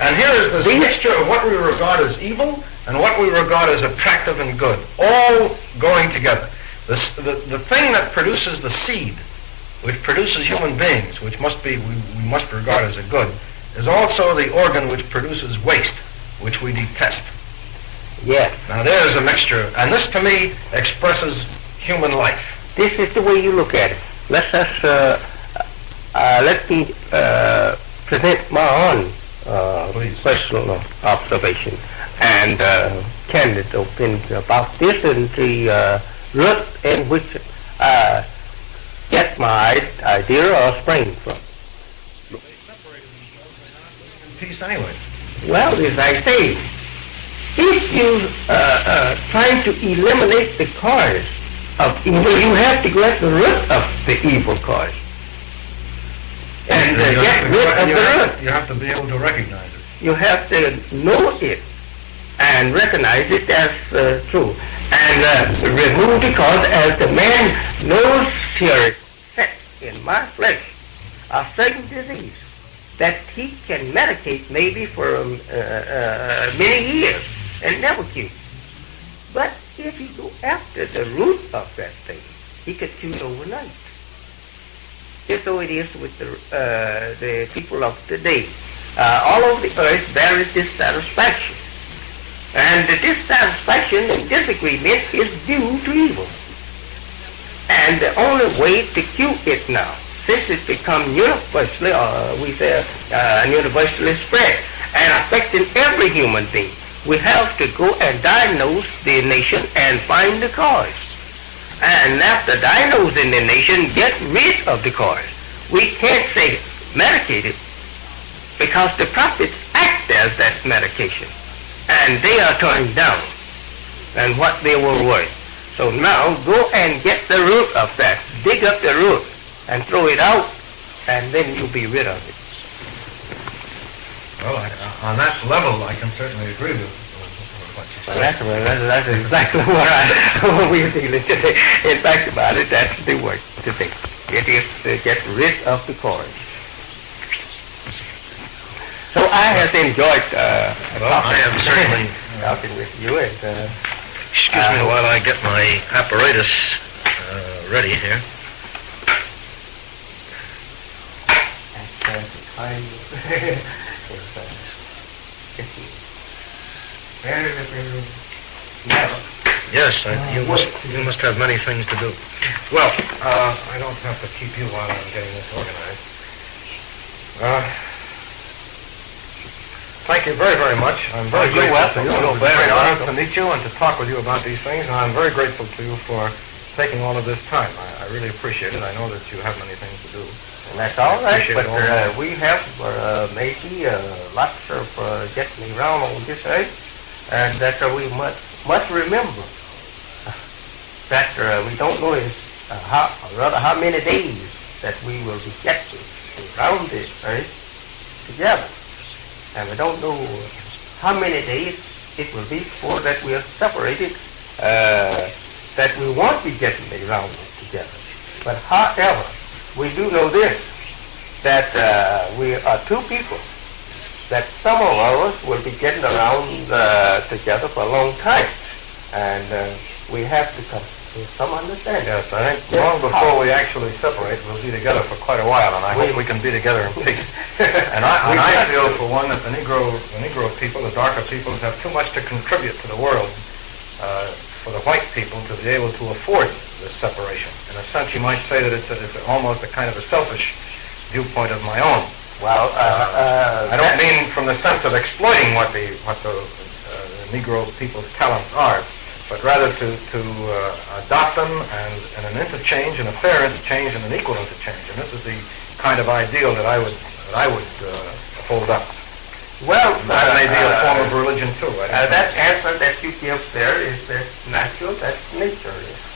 And here is this mixture of what we regard as evil and what we regard as attractive and good, all going together. The thing that produces the seed, which produces human beings, which we must regard as a good, is also the organ which produces waste, which we detest. Yes. Now there's a mixture, and this to me expresses human life. This is the way you look at it. Let me present my own personal observation and candid opinion about this and the root in which I get my idea or spring from. They separated themselves, they're not living in peace anyway. Well, as I say, if you trying to eliminate the cause of evil, you have to go at the root of the evil cause. And get rid of the root. You have to be able to recognize it. You have to know it and recognize it as true. And remove the cause as the man knows here set in my flesh a certain disease that he can medicate maybe for many years and never cure. But if you go after the root of that thing, he could cure it overnight. Just so it is with the people of today. All over the earth there is dissatisfaction. And the dissatisfaction and disagreement is due to evil. And the only way to cure it now, since it's become universally, we say universally spread, and affecting every human being, we have to go and diagnose the nation and find the cause. And after diagnosing the nation, get rid of the cause. We can't say medicate it, because the prophets act as that medication. And they are turned down and what they were worth. So now go and get the root of that. Dig up the root and throw it out, and then you'll be rid of it. Well, on that level, I can certainly agree with what you said. Well, that's exactly what we're dealing today. In fact about it, that's the word today. It is to get rid of the cause. So I have enjoyed I have certainly talking with you. And, excuse me while I get my apparatus ready here. Time Yes, you must have many things to do. Well, I don't have to keep you while I'm getting this organized. Thank you very, very much. I'm very grateful to you. It's a very honor to meet you and to talk with you about these things, and I'm very grateful to you for taking all of this time. I really appreciate it. I know that you have many things to do. And that's all right, but we have maybe lots of getting around on this earth, and that we must remember that we don't know is how many days that we will be getting around this earth together. And we don't know how many days it will be before that we are separated, that we won't be getting around together. But however, we do know this, that we are two people, that some of us will be getting around together for a long time. And we have to come to some understanding. Yes, I think long before we actually separate, we'll be together for quite a while, and I hope we can be together in peace. And I feel, for one, that the Negro people, the darker people, have too much to contribute to the world for the white people to be able to afford this separation. In a sense, you might say that it's almost a kind of a selfish viewpoint of my own. Well, I don't mean from the sense of exploiting what the Negro people's talents are, but rather to adopt them and an interchange, and a fair interchange, and an equal interchange. And this is the kind of ideal that I would hold up. Well, that may be a form of religion too. That answer that you give there is natural. That's nature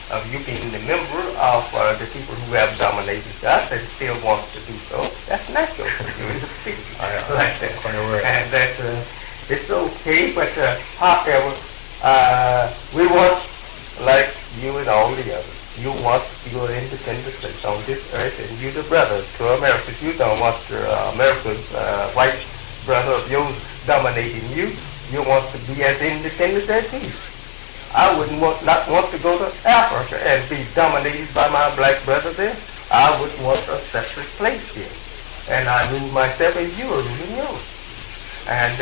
of you being the member of the people who have dominated us and still want to do so. That's natural for you to speak like that. Quite aware. And that it's okay, but however, we want, like you and all the others, you want your independent place on this earth, and you the brothers to Americans. You don't want your American white brother of yours dominating you. You want to be as independent as he. I wouldn't not want to go to Africa and be dominated by my black brother there. I would want a separate place here. And I rule myself as you are ruling yours. And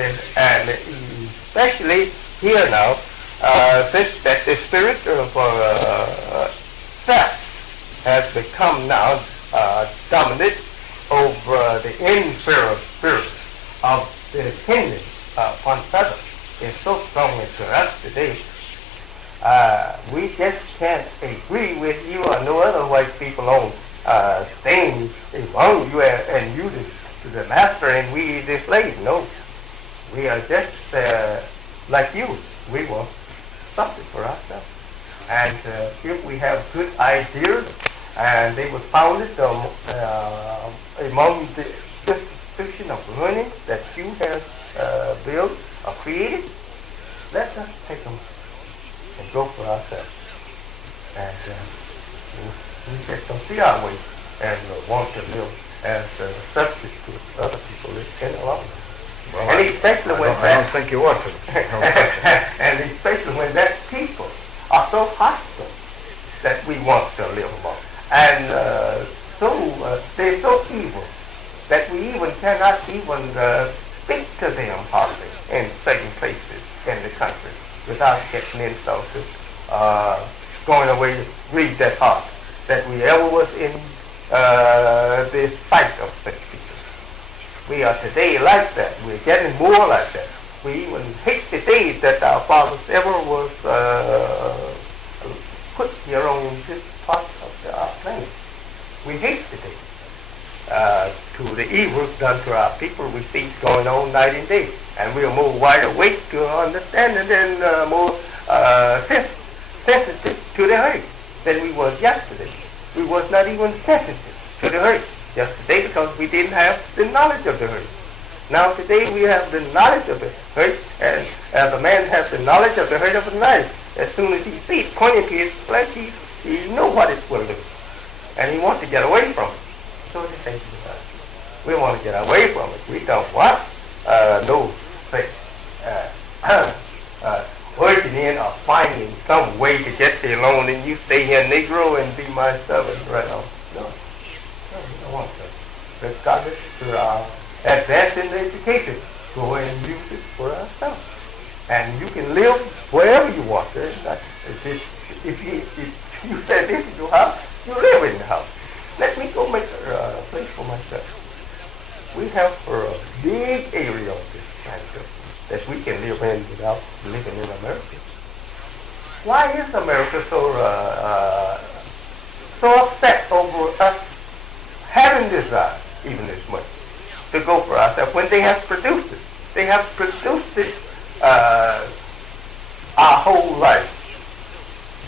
especially here now, since that the spirit of self has become now dominant over the inferior spirit of the dependence upon others is so strong into us today. We just can't agree with you or no other white people on things among you and you the master and we the slave. No, we are just like you. We want something for ourselves. And if we have good ideas, and they were founded among the institution of learning that you have built or created, let us take them and go for ourselves. And we just don't see our way and want to live as subject to other people any longer. Well, and especially when I don't think you ought to. and especially when that people are so hostile that we want to live among. And they're so evil that we even cannot even speak to them hardly in certain places in the country without getting insulted, going away to grieve that heart that we ever was in the sight of such people. We are today like that. We're getting more like that. We even hate the days that our fathers ever was put here on this part of our planet. We hate the day. To the evils done to our people, we see it going on night and day. And we are more wide awake to understand and then more sensitive to the hurt than we was yesterday. We was not even sensitive to the hurt yesterday because we didn't have the knowledge of the hurt. Now today we have the knowledge of the hurt, and as a man has the knowledge of the hurt of a knife, as soon as he sees it pointing to his flesh, he knows what it will do. And he wants to get away from it. So the same with us. We want to get away from it. We don't want no working in or finding some way to get there alone and you stay here Negro and be my servant right now. No, we don't want that. Let's got it to our advance in the education. Go and use it for ourselves. And you can live wherever you want. If you say this is your house, you live in the house. Let me go make a place for myself. We have for a big area of this planet that we can live in without living in America. Why is America so upset over us having this even this much to go for ourselves when they have produced it? They have produced it our whole life.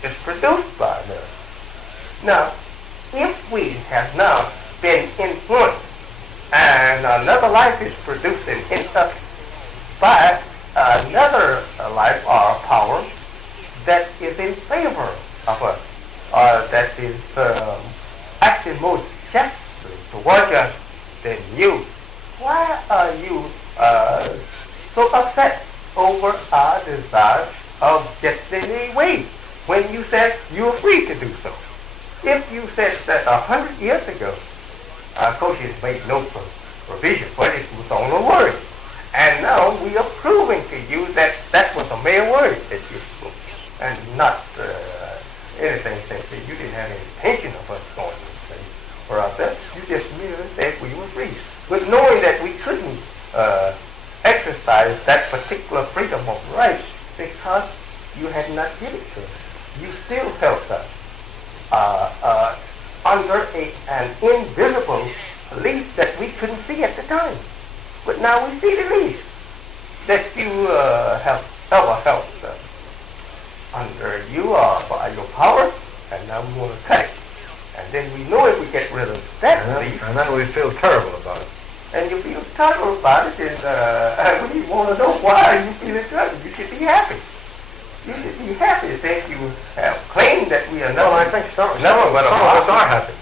It's produced by America. Now, if we have now been influenced and another life is produced in us by another life or power that is in favor of us, or that is acting more justly towards us than you, why are you so upset over our desire of getting away when you said you were free to do so? If you said that 100 years ago, coaches made no provision for it, it was on a word. And now we are proving to you that that was a mere word that you spoke, and not anything since you didn't have any intention of us going to place for ourselves. You just merely said we were free. But knowing that we couldn't exercise that particular freedom of rights because you had not given it to us, you still held us under an invisible lease that we couldn't see at the time. But now we see the lease that you have ever held under you by your power, and now we want to cut it. And then we know if we get rid of that lease. And then we feel terrible about it. And you feel terrible about it, and we want to know why you feel terrible. You should be happy. You should be happy since you have claimed that we are not. Well, I think some of us are happy.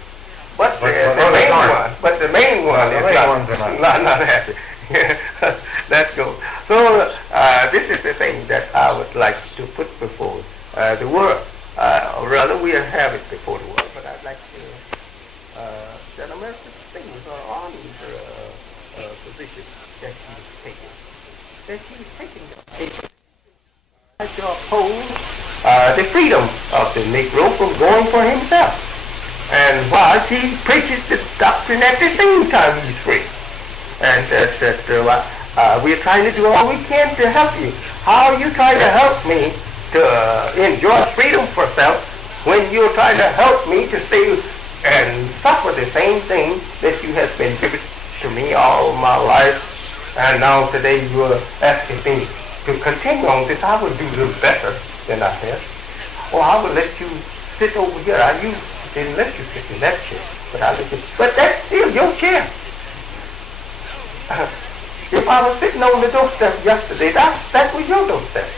But the main one is not happy. Let's go. So this is the thing that I would like to put before the world. Or rather, we have it before the world. But I'd like to that American things are on the position that she's taking. That she's taking to oppose the freedom of the Negro from going for himself. And while she preaches the doctrine at the same time he's free. And we're trying to do all we can to help you. How are you trying to help me to enjoy freedom for self when you're trying to help me to stay and suffer the same thing that you have been giving to me all my life? And now today you're asking me to continue on this. I would do a little better than I have. Or I would let you sit over here. I didn't let you sit in that chair, but I let you. But that's still your chair. If I was sitting on the doorstep yesterday, that was your doorstep.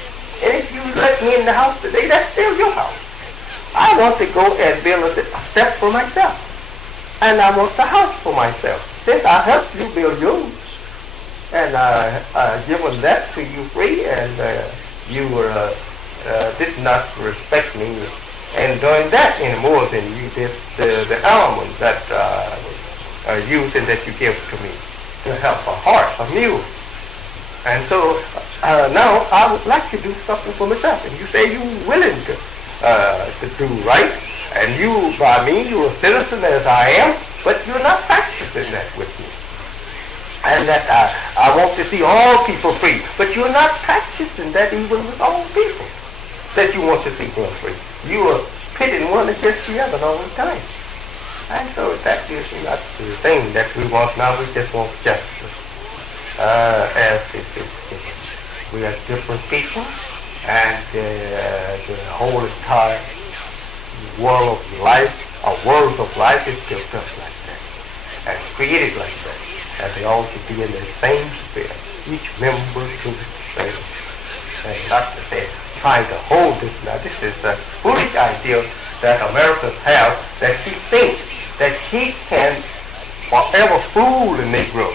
And if you let me in the house today, that's still your house. I want to go and build a step for myself. And I want the house for myself. Since I helped you build yours, and given that to you free, and you did not respect me in doing that any more than you did the element that used and that you give to me to help a horse, a mule. And so now I would like to do something for myself. And you say you're willing to do right, and you, by me, you're a citizen as I am, but you're not practicing that with me. And that I want to see all people free, but you're not practicing that even with all people that you want to see them free. You are pitting one against the other all the time. And so that is not the thing that we want now. We just want justice. As we are different people, and the whole entire world of life, our world of life is built up like that, and created like that. And they all should be in the same spirit, each member to the same. And not to say, trying to hold this now. This is a foolish idea that Americans have, that he thinks that he can forever fool the Negro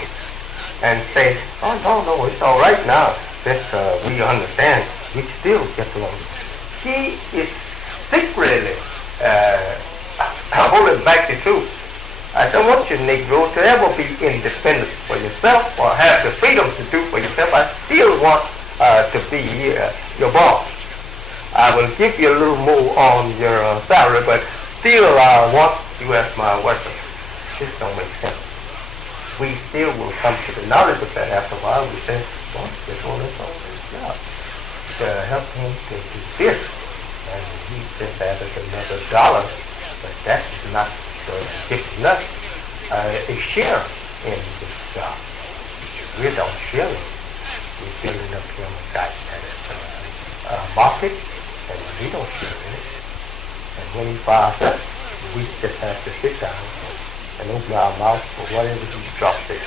and say, oh, no, it's all right now that we understand, we still get along. He is secretly holding back the truth. I don't want you, Negro, to ever be independent for yourself or have the freedom to do for yourself. I still want to be your boss. I will give you a little more on your salary, but still I want you as my worker. This don't make sense. We still will come to the knowledge of that after a while. We say, well, this one is on his job to help him to do this. And he just added another $1, but that's not giving us a share in this job. We don't share it. We're building up here a guy that is market, and we don't share in it. And when he fires us, we just have to sit down and open our mouth for whatever he drops it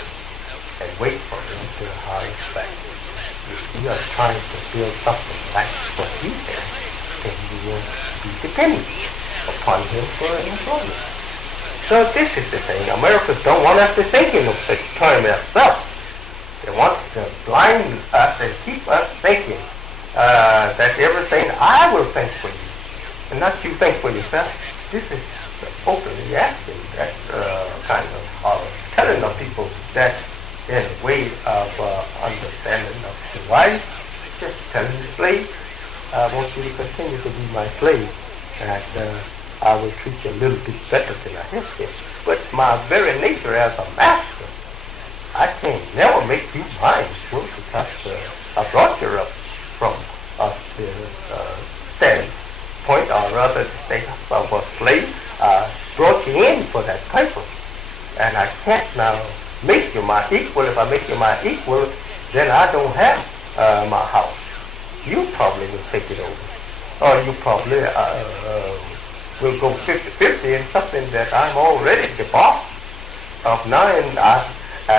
and wait for him to hire us back. If we are trying to build something like what he has, then we will be dependent upon him for employment. So this is the thing. Americans don't want us to think in such terms themselves. They want to blind us and keep us thinking that everything I will think for you, and not you think for yourself. This is openly asking that kind of telling of people that in a way of understanding of the life, just telling the slave, I want you to continue to be my slave, and I will treat you a little bit better than I have been. But my very nature as a master, I can never make you mine, well, because I brought you up from the standpoint, or rather the state of a slave. I brought you in for that purpose, and I can't now make you my equal. If I make you my equal, then I don't have my house. You probably will take it over, or you probably will go 50-50 in something that I'm already the boss of now, and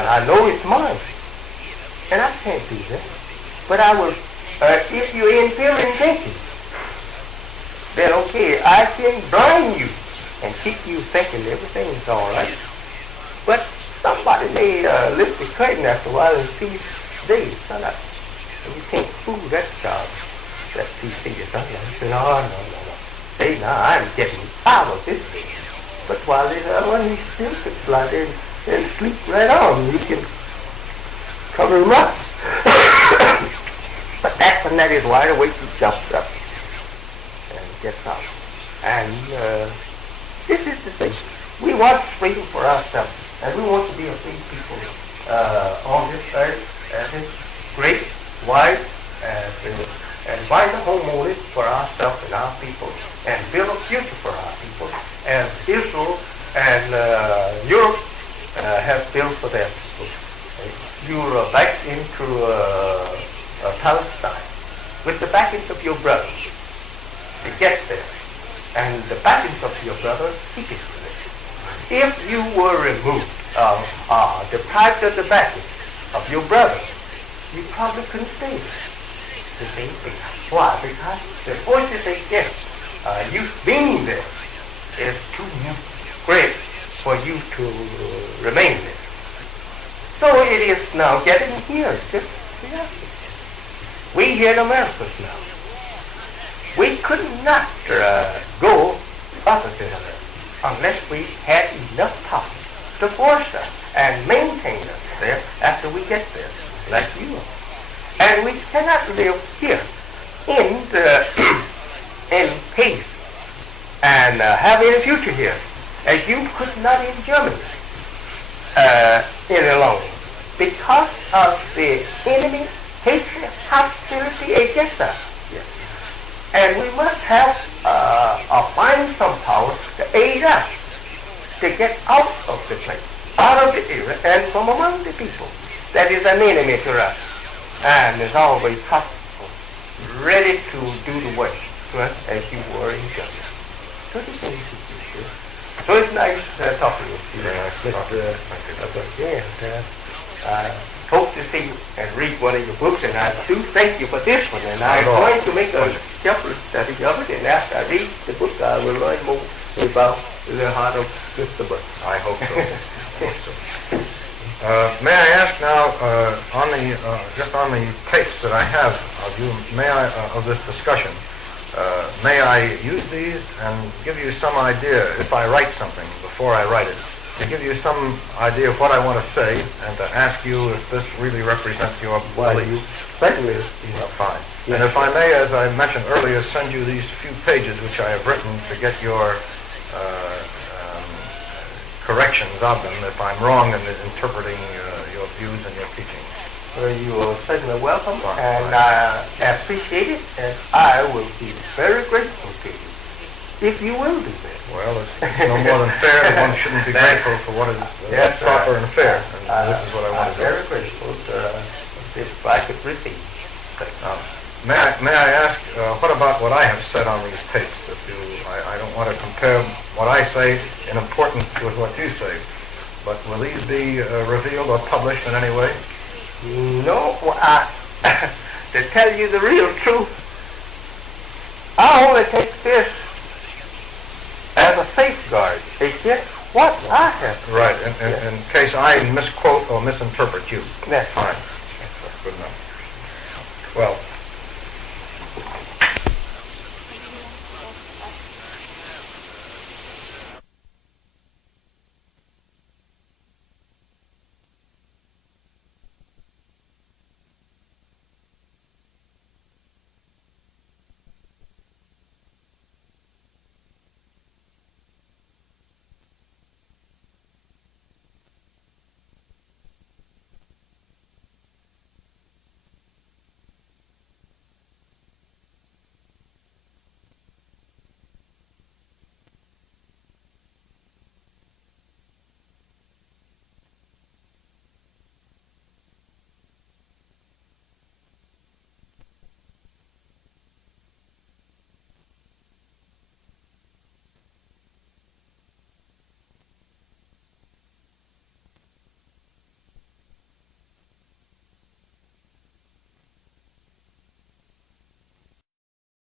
I know it's mine. And I can't do that. But I will, if you're inferior in thinking, then okay, I can blind you and keep you thinking everything's all right. But somebody may lift the curtain after a while and see they son up. And you can't fool that job. That PC is done. You say, no. Hey, now I'm getting out of this thing. But while the other one, he still could slide in and sleep right on. You can cover him up. But that one that is wide awake, he jumps up and gets out. And this is the thing. We want freedom for ourselves. And we want to be a free people on this earth as this great, wide, and buy the home on it for ourselves and our people, and build a future for our people, as Israel and Europe have built for their people. You're back into Palestine with the backings of your brothers to get there, and the backings of your brothers keep it with it. If you were removed, deprived of the backing, of your brothers, you probably couldn't stay there. You see? Why? Because the forces against you being there is too great for you to remain there. So it is now getting here. Just we here in America now. We could not go other than unless we had enough power to force us and maintain us there after we get there, like you are. And we cannot live here in in peace and have any future here, as you could not in Germany any longer, because of the enemy hatred, hostility against us. Yes. And we must have find some power to aid us to get out of the place, out of the era, and from among the people that is an enemy to us, and is always hostile, ready to do the worst to us as you were in Germany. So this is it. So it's nice talking with you, I hope to see you and read one of your books, and I do thank you for this one, and I'm going to make a separate study of it, and after I read the book, I will learn more about the heart of Mr. Bush. I hope so. May I ask now, on the just on the tapes that I have of you, may I of this discussion, may I use these and give you some idea if I write something before I write it, to give you some idea of what I want to say, and to ask you if this really represents your beliefs? Certainly. Fine. Yes. And if I may, as I mentioned earlier, send you these few pages which I have written to get your corrections of them if I'm wrong in interpreting your views and your teachings. You are certainly welcome, and I appreciate it, and I will be very grateful to you if you will do that. Well, it's no more than fair that one shouldn't be grateful for what is proper and fair, and this is what I want to do. I'm very grateful if I could receive. May I ask, what about what I have said on these tapes? That I don't want to compare what I say in importance with what you say, but will these be revealed or published in any way? No, to tell you the real truth, I only take this as a safeguard against what I have. Right, in case I misquote or misinterpret you. That's fine. That's good enough. Well,